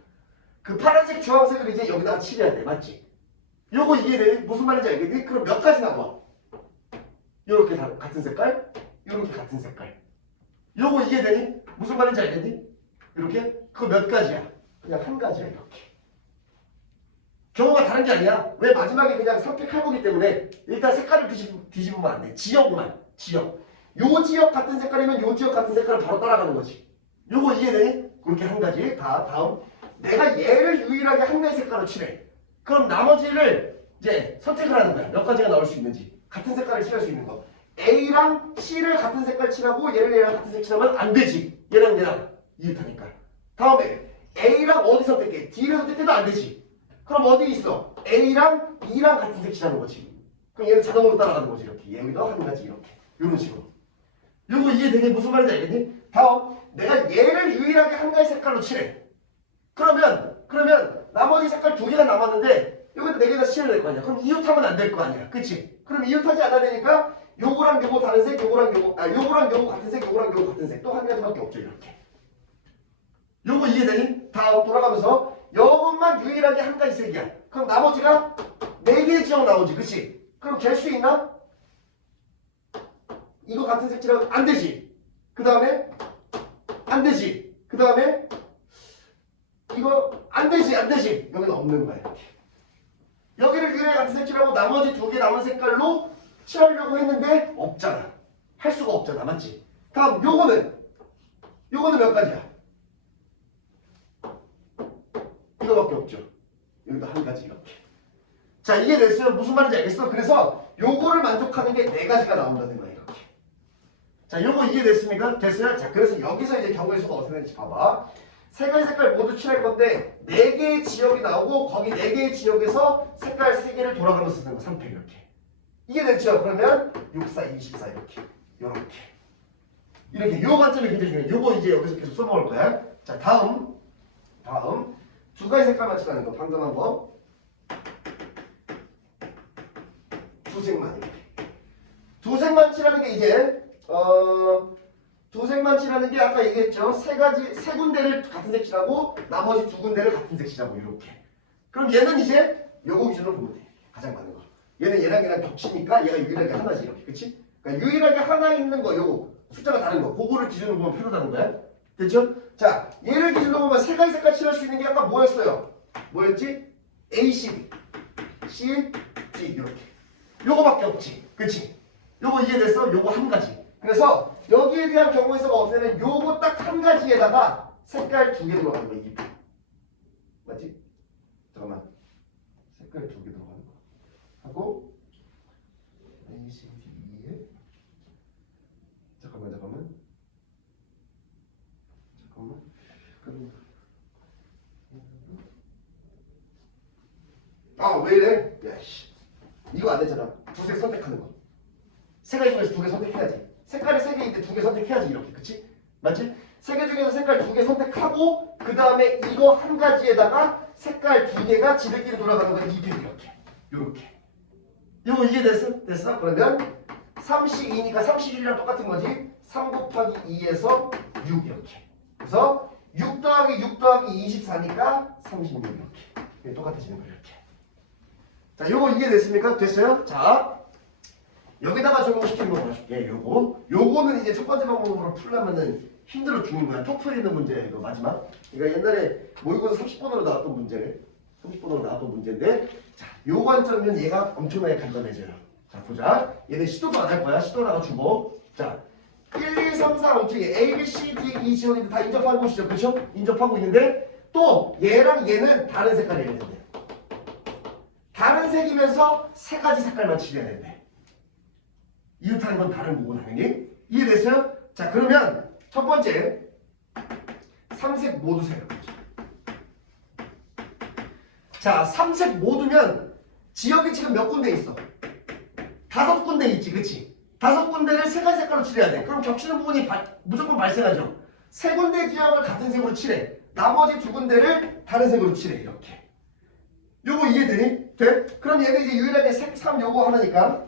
그 파란색, 주황색을 이제 여기다가 칠해야 돼. 맞지? 요거 이해돼? 무슨 말인지 알겠니? 그럼 몇 가지 나와? 요렇게 같은 색깔, 요렇게 같은 색깔. 요거 이해되니? 무슨 말인지 알겠니? 이렇게? 그거 몇 가지야? 그냥 한 가지야, 이렇게. 경우가 다른 게 아니야. 왜 마지막에 그냥 선택해보기 때문에 일단 색깔을 뒤집으면 안 돼. 지역만. 요 지역 같은 색깔이면 요 지역 같은 색깔을 바로 따라가는 거지. 요거 이해되니? 그렇게 한 가지. 다음. 내가 얘를 유일하게 한 가지 색깔로 칠해. 그럼 나머지를 이제 선택을 하는 거야. 몇 가지가 나올 수 있는지. 같은 색깔을 칠할 수 있는 거. A랑 C를 같은 색깔 칠하고 얘랑 같은 색 칠하면 안 되지. 얘랑 이웃하니까. 다음에 A랑 어디 선택해? D를 선택해도 안 되지. 그럼 어디 있어? A랑 B랑 같은 색 칠하는 거지. 그럼 얘는 자동으로 따라가는 거지. 이렇게. 여기도 한 가지 이렇게. 이런 식으로. 요거 이해되니? 무슨 말인지 알겠니? 다음. 내가 얘를 유일하게 한 가지 색깔로 칠해. 그러면 나머지 색깔 2개가 남았는데 여기다 4개나 칠해야 될 거 아니야. 그럼 이웃하면 안 될 거 아니야. 그치? 그럼 이웃하지 않아야 되니까 요거랑 요거 다른 색, 요거랑 요거 같은 색, 요거랑 요거 같은 색. 또 한 가지밖에 없죠. 이렇게. 요거 이해되니? 다음 돌아가면서 요것만 유일하게 한 가지 색이야. 그럼 나머지가 4개의 지역 나오지. 그치? 그럼 될 수 있나? 이거 같은 색 칠하면 안 되지. 그 다음에 안 되지. 그 다음에 이거 안 되지. 여기는 없는 거야. 이렇게. 여기를 유일하게 같은 색 칠하고 나머지 2개 남은 색깔로 칠하려고 했는데 없잖아. 할 수가 없잖아. 맞지? 다음 요거는 몇 가지야? 이거밖에 없죠. 여기도 한 가지 이렇게. 자, 이해됐어요? 무슨 말인지 알겠어? 그래서 요거를 만족하는 게 4가지가 나온다는 거야. 이렇게. 자, 요거 이해됐습니까? 됐어요? 자, 그래서 여기서 이제 경우의 수가 어떻게 되는지 봐봐. 3가지 색깔 모두 칠할 건데 4개의 지역이 나오고 거기 4개의 지역에서 색깔 3개를 돌아가면서 쓰는 거. 3팩 이렇게. 이해됐죠? 그러면 6, 4, 24 이렇게. 요렇게. 요 관점이 굉장히 중요해. 요거 이제 여기서 계속 써먹을 거야. 자, 다음 두 가지 색깔만 칠하는 거. 방금 한 거. 두 색만 이렇게. 두 색만 칠하는 게 이제 두 색만 칠하는 게 아까 얘기했죠. 세 군데를 같은 색 칠하고 나머지 두 군데를 같은 색 칠하고 이렇게. 그럼 얘는 이제 요거 기준으로 보면 돼. 가장 많은 거. 얘는 얘랑 겹치니까 얘가 유일하게 하나지 이렇게. 그치? 그러니까 유일하게 하나 있는 거 요거 숫자가 다른 거 그거를 기준으로 보면 표로다는 거야. 됐죠? 자, 얘를 기준으로 보면 세 가지 색깔 칠할 수 있는 게 아까 뭐였어요? 뭐였지? A, C, C, D 이렇게. 요거밖에 없지. 그치? 요거 이해됐어? 요거 한 가지. 그래서 여기에 대한 경우의 수가 없으면 요거 딱 한 가지에다가 색깔 두 개 들어가는 거야. 이게. 맞지? 잠깐만. 색깔 두 개 들어가는 거. 하고 A, C, D, E에 잠깐만. 아, 왜 이래? 야, 씨. 이거 안 되잖아. 두 색 선택하는 거. 세 가지 중에서 두 개 선택해야지. 색깔이 세 개인데 두 개 선택해야지 이렇게. 그치? 맞지? 세 개 중에서 색깔 두 개 선택하고 그 다음에 이거 한 가지에다가 색깔 두 개가 지들끼리 돌아가는 거야. 이렇게 요렇게. 요거 이해됐어? 됐어? 그러면 32니까 31이랑 똑같은 거지. 3 곱하기 2에서 6 이렇게. 그래서 6 더하기 6 더하기 24니까 36 이렇게. 똑같아지는 거예요. 이렇게. 자, 요거 이해됐습니까? 됐어요? 자, 여기다가 적용시키는 거 보여줄게. 요거는 이제 첫 번째 방법으로 풀려면은 힘들어 죽는 거야. 토플에 있는 문제 이거 마지막. 그러니까 옛날에 모의고사 30번으로 나왔던 문제래. 30번으로 나왔던 문제인데, 자, 요 관점이면 얘가 엄청나게 간단해져요. 자, 보자. 얘는 시도도 안 할 거야. 시도 나가주고. 자, 1, 2, 3, 4, 5 중에 A, B, C, D, E 지원이 다 인접하고 있죠. 그렇죠? 인접하고 있는데 또 얘랑 얘는 다른 색깔이어야 된대. 다른 색이면서 세 가지 색깔만 칠해야 된대. 이웃하는 건 다른 거고 당연히. 이해됐어요? 자, 그러면 첫 번째 3색 모두 생각해보자. 자, 3색 모두면 지역이 지금 몇 군데 있어? 5군데 있지, 그치? 5군데를 세 가지 색깔로 칠해야 돼. 그럼 겹치는 부분이 무조건 발생하죠. 세 군데 지역을 같은 색으로 칠해. 나머지 두 군데를 다른 색으로 칠해. 이렇게. 요거 이해되니? 돼? 그럼 얘는 이제 유일하게 색 3 요거 하나니까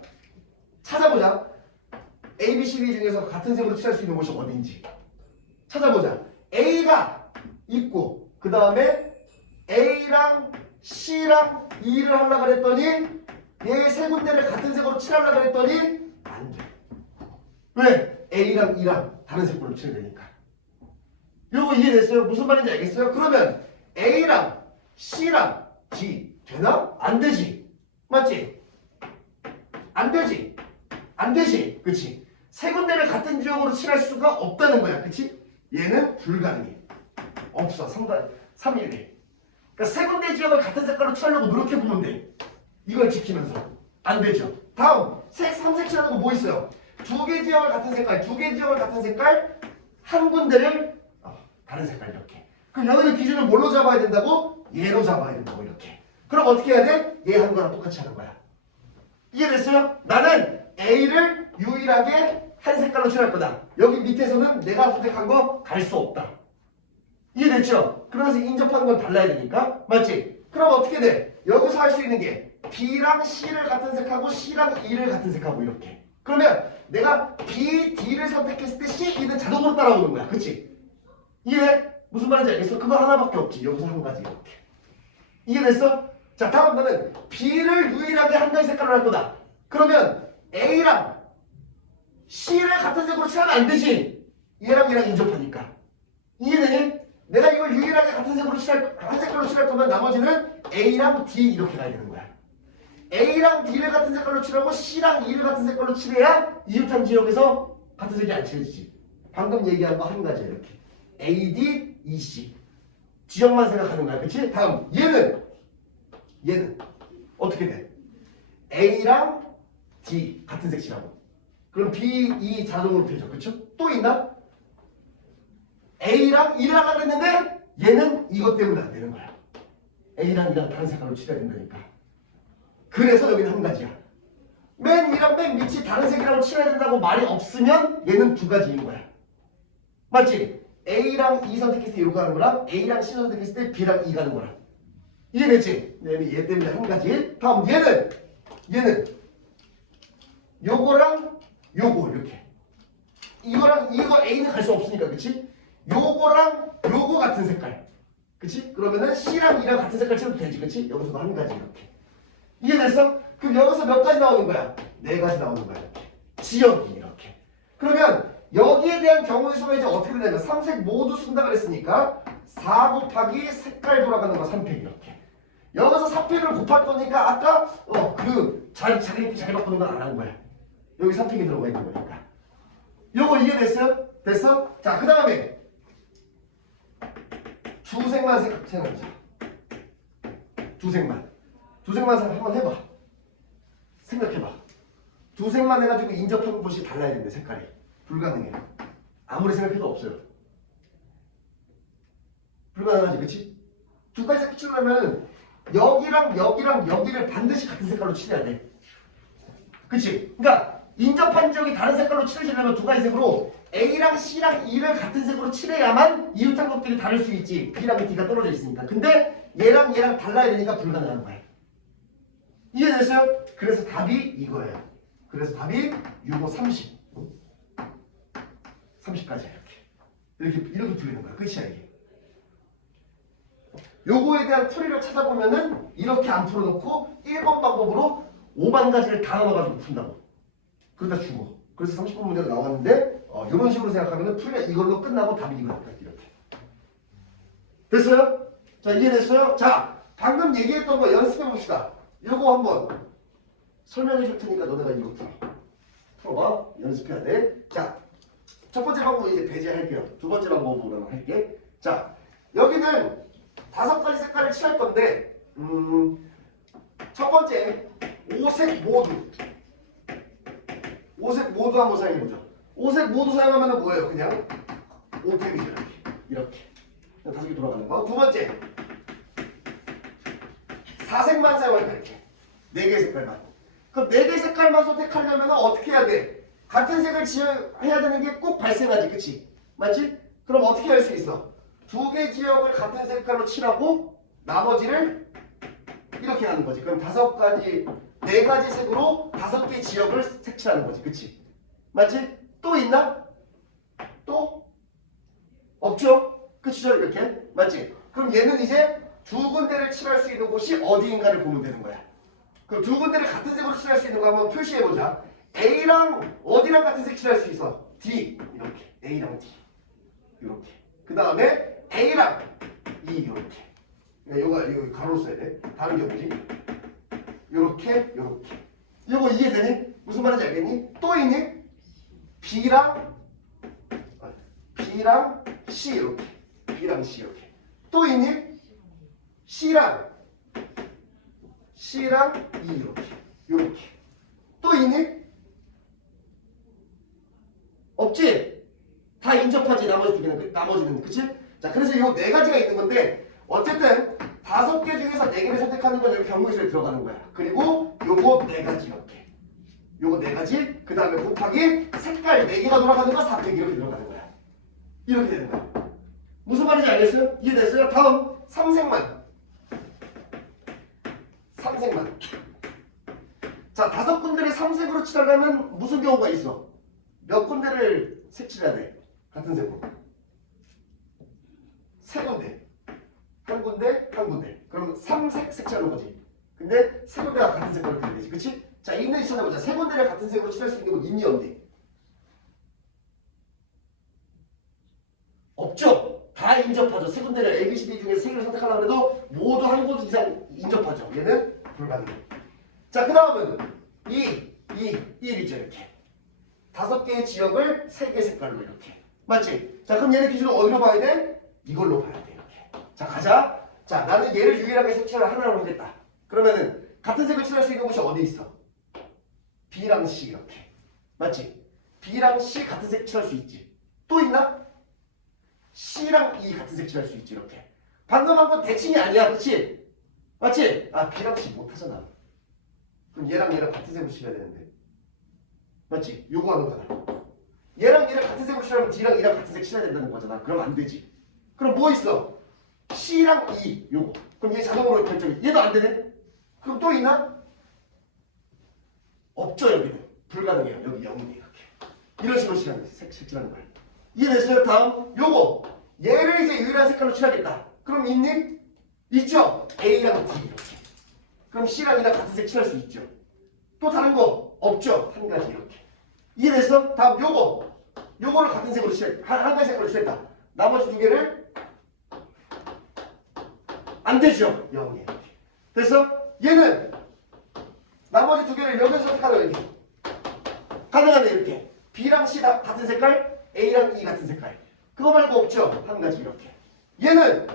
찾아보자. A, B, C, D 중에서 같은 색으로 칠할 수 있는 곳이 어딘지 찾아보자. A가 있고 그 다음에 A랑 C랑 E를 하려고 그랬더니 얘 세 군데를 같은 색으로 칠하려고 그랬더니 안 돼. 왜? A랑 E랑 다른 색으로 칠해야 되니까. 요거 이해됐어요? 무슨 말인지 알겠어요? 그러면 A랑 C랑 D 되나? 안 되지. 맞지? 안 되지. 안 되지. 그치? 세 군데를 같은 지역으로 칠할 수가 없다는 거야. 그치? 얘는 불가능해. 없어. 311. 그러니까 세 군데 지역을 같은 색깔로 칠하려고 노력해보면 돼. 이걸 지키면서. 안 되죠. 다음. 3색 칠하는 거 뭐 있어요? 두 개 지역을 같은 색깔, 두 개 지역을 같은 색깔, 한 군데를 다른 색깔 이렇게. 그럼 여기는 기준을 뭘로 잡아야 된다고? 얘로 잡아야 된다고 이렇게. 그럼 어떻게 해야 돼? 얘 하는 거랑 똑같이 하는 거야. 이해됐어요? 나는 A를 유일하게 한 색깔로 칠할 거다. 여기 밑에서는 내가 선택한 거 갈 수 없다. 이해됐죠? 그러면서 인접하는 건 달라야 되니까. 맞지? 그럼 어떻게 돼? 여기서 할 수 있는 게 B랑 C를 같은 색하고 C랑 E를 같은 색하고 이렇게. 그러면 내가 B, D를 선택했을 때 C, E는 자동으로 따라오는 거야. 그치? 이해? 무슨 말인지 알겠어? 그거 하나밖에 없지. 여기서 한 가지 이렇게. 이해됐어? 자, 다음 나는 B를 유일하게 한 가지 색깔로 할 거다. 그러면 A랑 C를 같은 색으로 칠하면 안 되지. 얘랑 얘랑 인접하니까. 이해되니? 내가 이걸 유일하게 같은 색으로 한 색깔로 칠할 거면 나머지는 A랑 D 이렇게 가야 되는 거야. A랑 D를 같은 색깔로 칠하고 C랑 E를 같은 색깔로 칠해야 이웃한 지역에서 같은 색이 안 칠해지지. 방금 얘기한 거 한 가지 이렇게. A, D, E, C. 지역만 생각하는 거야. 그치? 다음. 얘는 어떻게 돼? A랑 D 같은 색 칠하고. 그럼 B, E 자동으로 펴져. 그쵸? 또 있나? A랑 E를 하려고 했는데 얘는 이것 때문에 안 되는 거야. A랑 E랑 다른 색깔로 칠해야 된다니까. 그래서 여기는 한 가지야. 맨 위랑 맨 밑이 다른 색이라고 칠해야 된다고 말이 없으면 얘는 두 가지인 거야. 맞지? A랑 E 선택했을 때 이렇게 가는 거랑 A랑 C 선택했을 때 B랑 E 가는 거랑. 이해됐지? 얘 때문에 한 가지. 다음 얘는 요거랑 요거 이렇게. 이거랑 이거 A는 갈 수 없으니까 그치? 요거랑 요거 같은 색깔. 그치? 그러면은 C랑 E랑 같은 색깔 채워도 되지 그치? 여기서도 한 가지 이렇게. 이해됐어? 그럼 여기서 몇 가지 나오는 거야? 네 가지 나오는 거야. 지역이 이렇게. 그러면 여기에 대한 경우의 수가 이제 어떻게 되냐면 삼색 모두 쓴다 그랬으니까 4 곱하기 색깔 돌아가는 거 3팩 이렇게. 여기서 4팩을 곱할 거니까 아까 자기 잘 바꾸는 건 안 한 거야. 여기 3팩이 들어가 있는 거니까. 요거 이해됐어요? 됐어? 자, 그 다음에 주색만 생각해보자. 주색만 한번 해봐. 생각해봐. 두색만 해가지고 인접하는 곳이 달라야 되는데 색깔이 불가능해. 아무리 생각해도 없어요. 불가능하지, 그치? 두 가지 색깔 칠하려면 여기랑 여기를 반드시 같은 색깔로 칠해야 돼. 그치? 그러니까 인접한 지역이 다른 색깔로 칠해지려면 두 가지 색으로 A랑 C랑 E를 같은 색으로 칠해야만 이웃한 것들이 다를 수 있지. B랑 D가 떨어져 있으니까. 근데 얘랑 달라야 되니까 불가능한 거야. 이해됐어요? 그래서 답이 이거예요. 그래서 답이 6, 5, 30. 30까지 이렇게 풀리는 거야. 끝이야 이게. 요거에 대한 풀이를 찾아보면은 이렇게 안 풀어놓고 1번 방법으로 5만 가지를 다 나눠가지고 푼다고. 그러다 죽어. 그래서 30분 문제가 나왔는데 이런 식으로 생각하면은 풀이가 이걸로 끝나고 답이 이거니까 이렇게. 됐어요? 자, 이해됐어요? 자, 방금 얘기했던 거 연습해 봅시다. 요거 한번 설명해 줄 테니까 너네가 이거 풀어봐. 연습해야 돼. 자, 첫 번째 방법 이제 배제할게요. 두 번째 방법으로 할게. 자, 여기는 5가지 색깔을 칠할 건데 첫 번째 오색 모두 한번 사용해보자. 오색 모두 사용하면 뭐예요? 그냥 오템이죠. 이렇게 5개 돌아가는 거. 두 번째 4색만 사용할까 이렇게 4개 색깔만. 그럼 4개 색깔만 선택하려면 어떻게 해야 돼? 같은 색을 해야 되는 게 꼭 발생하지, 그치? 맞지? 그럼 어떻게 할 수 있어? 2개 지역을 같은 색깔로 칠하고 나머지를 이렇게 하는 거지. 그럼 4가지, 4가지 색으로 5개 지역을 색칠하는 거지, 그치? 맞지? 또 있나? 또? 없죠? 그치죠? 이렇게? 맞지? 그럼 얘는 이제 2군데를 칠할 수 있는 곳이 어디인가를 보면 되는 거야. 그럼 2군데를 같은 색으로 칠할 수 있는 거 한번 표시해보자. A랑 어디랑 같은 색 칠할 수 있어? D 이렇게. A랑 D 이렇게. 그 다음에 A랑 E 이렇게. 이거 가로로 써야 돼. 다른 게 뭐지? 이렇게. 이거 이해되니? 무슨 말인지 알겠니? 또 있니? B랑 C 이렇게. B랑 C 이렇게. 또 있니? C랑 E 이렇게. 또 있니? 없지? 다 인접하지. 나머지는 그치? 자, 그래서 요 4가지가 있는 건데 어쨌든 5개 중에서 4개를 선택하는 건 여기 경우의수에 들어가는 거야. 그리고 요거 4가지 이렇게. 요거 4가지 그 다음에 곱하기 색깔 4개가 돌아가는 거 4팩 이렇게 들어가는 거야. 이렇게 되는 거야. 무슨 말인지 알겠어요? 이해됐어요? 다음 3색만. 자, 5군데를 3색으로 칠하려면 무슨 경우가 있어? 몇 군데를 색칠해야 돼? 같은 색으로. 3군데. 한 군데. 그럼 3색 색칠하는 거지. 근데 3군데가 같은 색으로 돼야 되지. 그치? 자, 있는지 찾아보자. 3군데를 같은 색으로 칠할 수 있는 곳 있니 없니? 없죠? 다 인접하죠. 3군데를 ABCD 중에서 3개를 선택하려고 해도 모두 한 곳 이상 인접하죠. 얘는 불가능해. 자, 그 다음은 1이죠. 이렇게. 5개의 지역을 3개 색깔로 이렇게. 맞지? 자, 그럼 얘네 기준은 어디로 봐야 돼? 이걸로 봐야 돼. 이렇게. 자, 가자. 자, 나는 얘를 유일하게 색칠을 하나로 하겠다. 그러면은 같은 색을 칠할 수 있는 곳이 어디 있어? B랑 C 이렇게. 맞지? B랑 C 같은 색 칠할 수 있지. 또 있나? C랑 E 같은 색 칠할 수 있지. 이렇게. 방금 한 건 대칭이 아니야. 그치? 맞지? 아, B랑 C 못하잖아. 그럼 얘랑 같은 색으로 칠해야 되는데. 맞지? 요거 하는 거다. 얘랑 같은 색으로 칠하면 D랑 E랑 같은 색 칠해야 된다는 거잖아. 그럼 안 되지. 그럼 뭐 있어? C랑 E 요거. 그럼 얘 자동으로 결정이. 얘도 안 되네. 그럼 또 있나? 없죠. 여기는 불가능해요. 여기 0이에요. 이렇게 이런 식으로 칠하는 색 칠하는 거예요. 이해됐어요? 다음 요거 얘를 이제 유일한 색깔로 칠하겠다. 그럼 있니? 있죠. A랑 D 이렇게. 그럼 C랑 E랑 같은 색 칠할 수 있죠. 또 다른 거 없죠. 한 가지 이렇게. 이해됐어? 다음 요거를 같은 색으로 칠해. 한 가지 색깔로 칠했다. 나머지 두 개를 안 되죠. 0이에요. 이렇게. 그래서 얘는 나머지 두 개를 여기서 선택하라 이렇게. 가능하네 이렇게. B랑 C 다 같은 색깔, A랑 E 같은 색깔. 그거 말고 없죠. 한 가지 이렇게. 얘는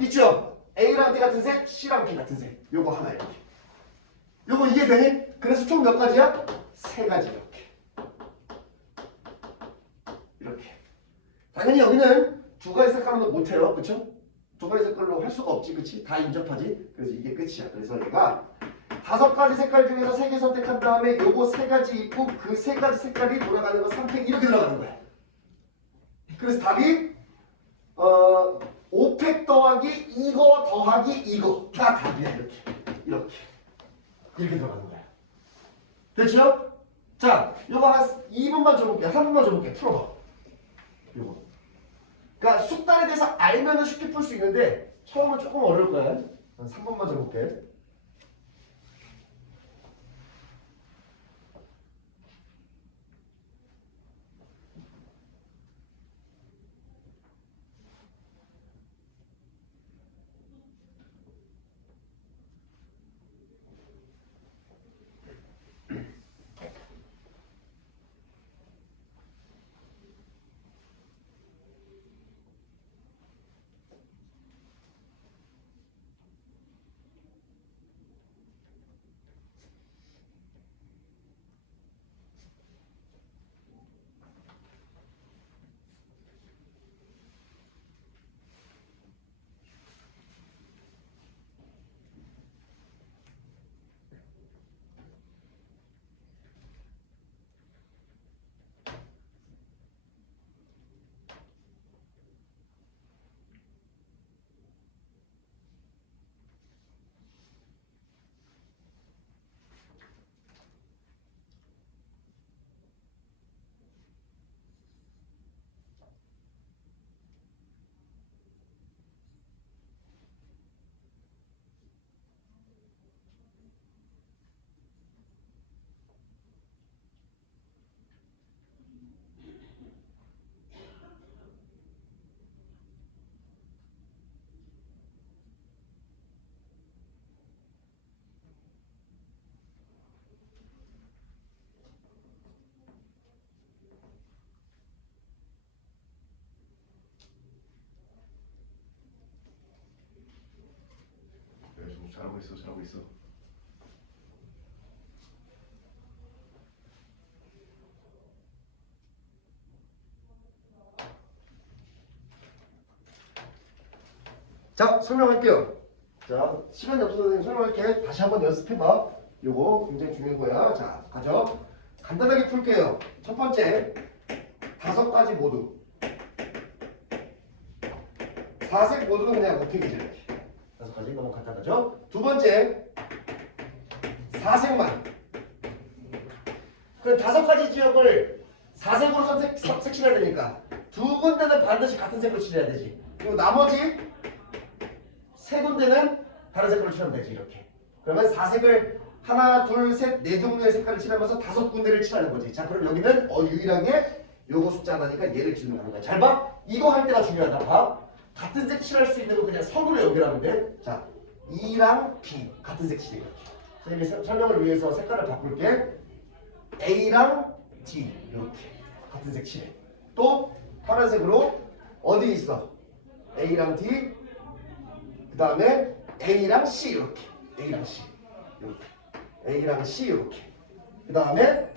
있죠. A랑 D 같은 색, C랑 B 같은 색. 요거 하나 이렇게. 요거 이해되니? 그래서 총 몇 가지야? 세 가지 이렇게. 이렇게. 당연히 여기는 두 가지 색깔로는 못해요. 그쵸? 두 가지 색깔로 할 수가 없지. 그치? 다 인접하지? 그래서 이게 끝이야. 그래서 얘가 5가지 색깔 중에서 3개 선택한 다음에 요거 3가지 있고 그 3가지 색깔이 돌아가는 거 3팩 이렇게 들어가는 거야. 그래서 답이 5팩 더하기 이거 더하기 이거가 답이야. 이렇게 들어가는 거야. 됐죠? 자, 요거 한 2분만 줘볼게. 3분만 줘볼게. 풀어봐. 요거. 그러니까 숙달에 대해서 알면은 쉽게 풀 수 있는데 처음은 조금 어려울 거야. 한 3분만 줘볼게. 잘하고 있어. 자, 설명할게요. 자, 시간이 없어서 선생님 설명할게. 다시 한번 연습해봐. 요거 굉장히 중요한 거야. 자, 가죠. 간단하게 풀게요. 첫 번째, 5가지 모두. 4색 모두는 그냥 오택이죠. 이렇게. 5가지 너무 간단하죠. 두 번째, 4색만. 그럼 5가지 지역을 4색으로 색칠해야 되니까 두 군데는 반드시 같은 색으로 칠해야 되지. 그리고 나머지 세 군데는 다른 색깔로 칠하면 되지. 이렇게. 그러면 4색을 하나, 둘, 셋, 네 종류의 색깔을 칠하면서 5군데를 칠하는 거지. 자, 그럼 여기는 유일하게 요거 숫자 하나니까 얘를 질문하는 거야. 잘 봐. 이거 할 때가 중요하다. 봐. 같은 색 칠할 수 있는 거 그냥 선으로 연결하면 돼. 자, E랑 B 같은 색 칠해. 이렇게. 선생님이 설명을 위해서 색깔을 바꿀게. A랑 D 이렇게 같은 색 칠해. 또 파란색으로 어디 있어? A랑 D 그 다음에 A랑 C 이렇게. A랑 C 이렇게. A랑 C 이렇게. 그 다음에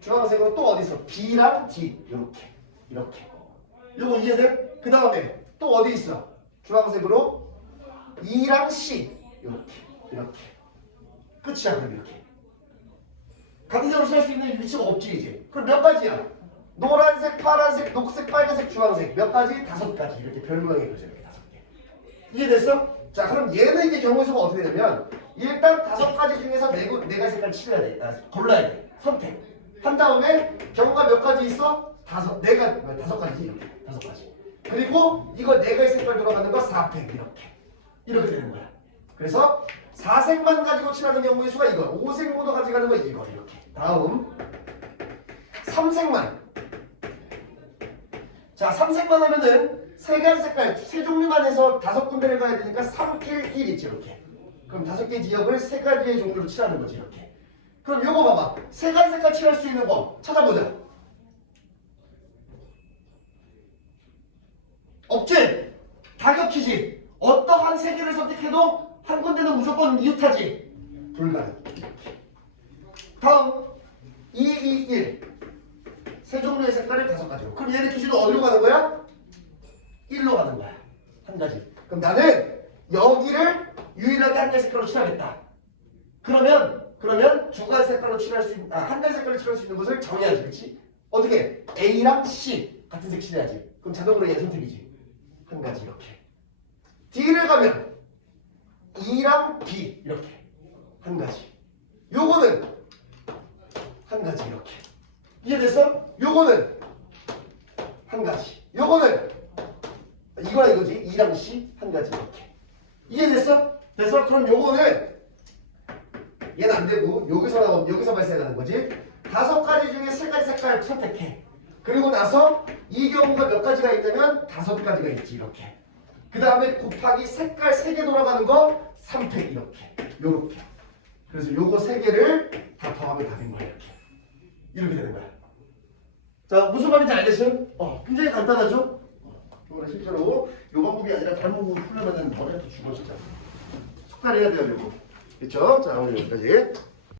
주황색으로 또 어디 있어? B랑 D 이렇게. 요거 이해돼? 그 다음에 또 어디 있어? 주황색으로 E랑 C 이렇게. 끝이야. 그럼 이렇게. 같은 색으로 칠할 수 있는 위치가 없지 이제. 그럼 몇 가지야? 노란색, 파란색, 녹색, 빨간색, 주황색 몇 가지? 5가지. 이렇게 별 모양이 그려져. 이렇게 5개. 이해됐어? 자, 그럼 얘는 이제 경우의 수가 어떻게 되냐면 일단 5가지 중에서 네 가지 색깔을 칠해야 돼. 골라야 돼. 선택. 한 다음에 경우가 몇 가지 있어? 5가지 이렇게. 5가지. 그리고 이거 4가지 색깔 들어가는 거 4팩 이렇게 되는 거야. 그래서 4색만 가지고 칠하는 경우의 수가 이거. 5색 모두 가져가는 거 이거 이렇게. 다음 3색만. 자, 3색만 하면은 3가지 색깔, 3종류만 해서 5군데를 가야 되니까 3, 1, 1 있지 이렇게. 그럼 5개 지역을 3가지의 종류로 칠하는 거지 이렇게. 그럼 요거 봐봐. 3가지 색깔 칠할 수 있는 거 찾아보자. 없지? 다 겹치지? 어떠한 3개를 선택해도 한 군데는 무조건 이웃하지? 불가능. 다음 2, 2, 1. 세 종류의 색깔을 5가지로. 그럼 얘네 기준은 어디로 가는 거야? 1로 가는 거야. 한 가지. 그럼 나는 여기를 유일하게 한 가지 색깔로 칠하겠다. 그러면 2가지 색깔로 칠할 수 있는, 한 가지 색깔로 칠할 수 있는 것을 정해야지, 그렇지? 어떻게? A랑 C 같은 색 칠해야지. 그럼 자동으로 얘 선택이지. 한 가지 이렇게. D를 가면 E랑 B 이렇게 한 가지. 요거는 한 가지 이렇게. 이해됐어? 요거는 한 가지. 요거는 이거랑 이거지. E랑 C 한 가지 이렇게. 이해됐어? 됐어? 그럼 요거는 얘는 안 되고 여기서 발생하는 거지. 5가지 중에 3가지 색깔 선택해. 그리고 나서 이 경우가 몇 가지가 있냐면 5가지가 있지 이렇게. 그 다음에 곱하기 색깔 3개 돌아가는 거 3팩 이렇게. 요렇게. 그래서 요거 3개를 다 더하면 다 된 거야 이렇게 되는 거야. 자, 무슨 말인지 알겠어요? 굉장히 간단하죠? 이거는 실제로 요 방법이 아니라 다른 방법을 풀려면은 머리가 더 죽어 진짜. 숙달해야 돼요, 요거. 그쵸? 자, 오늘 여기까지.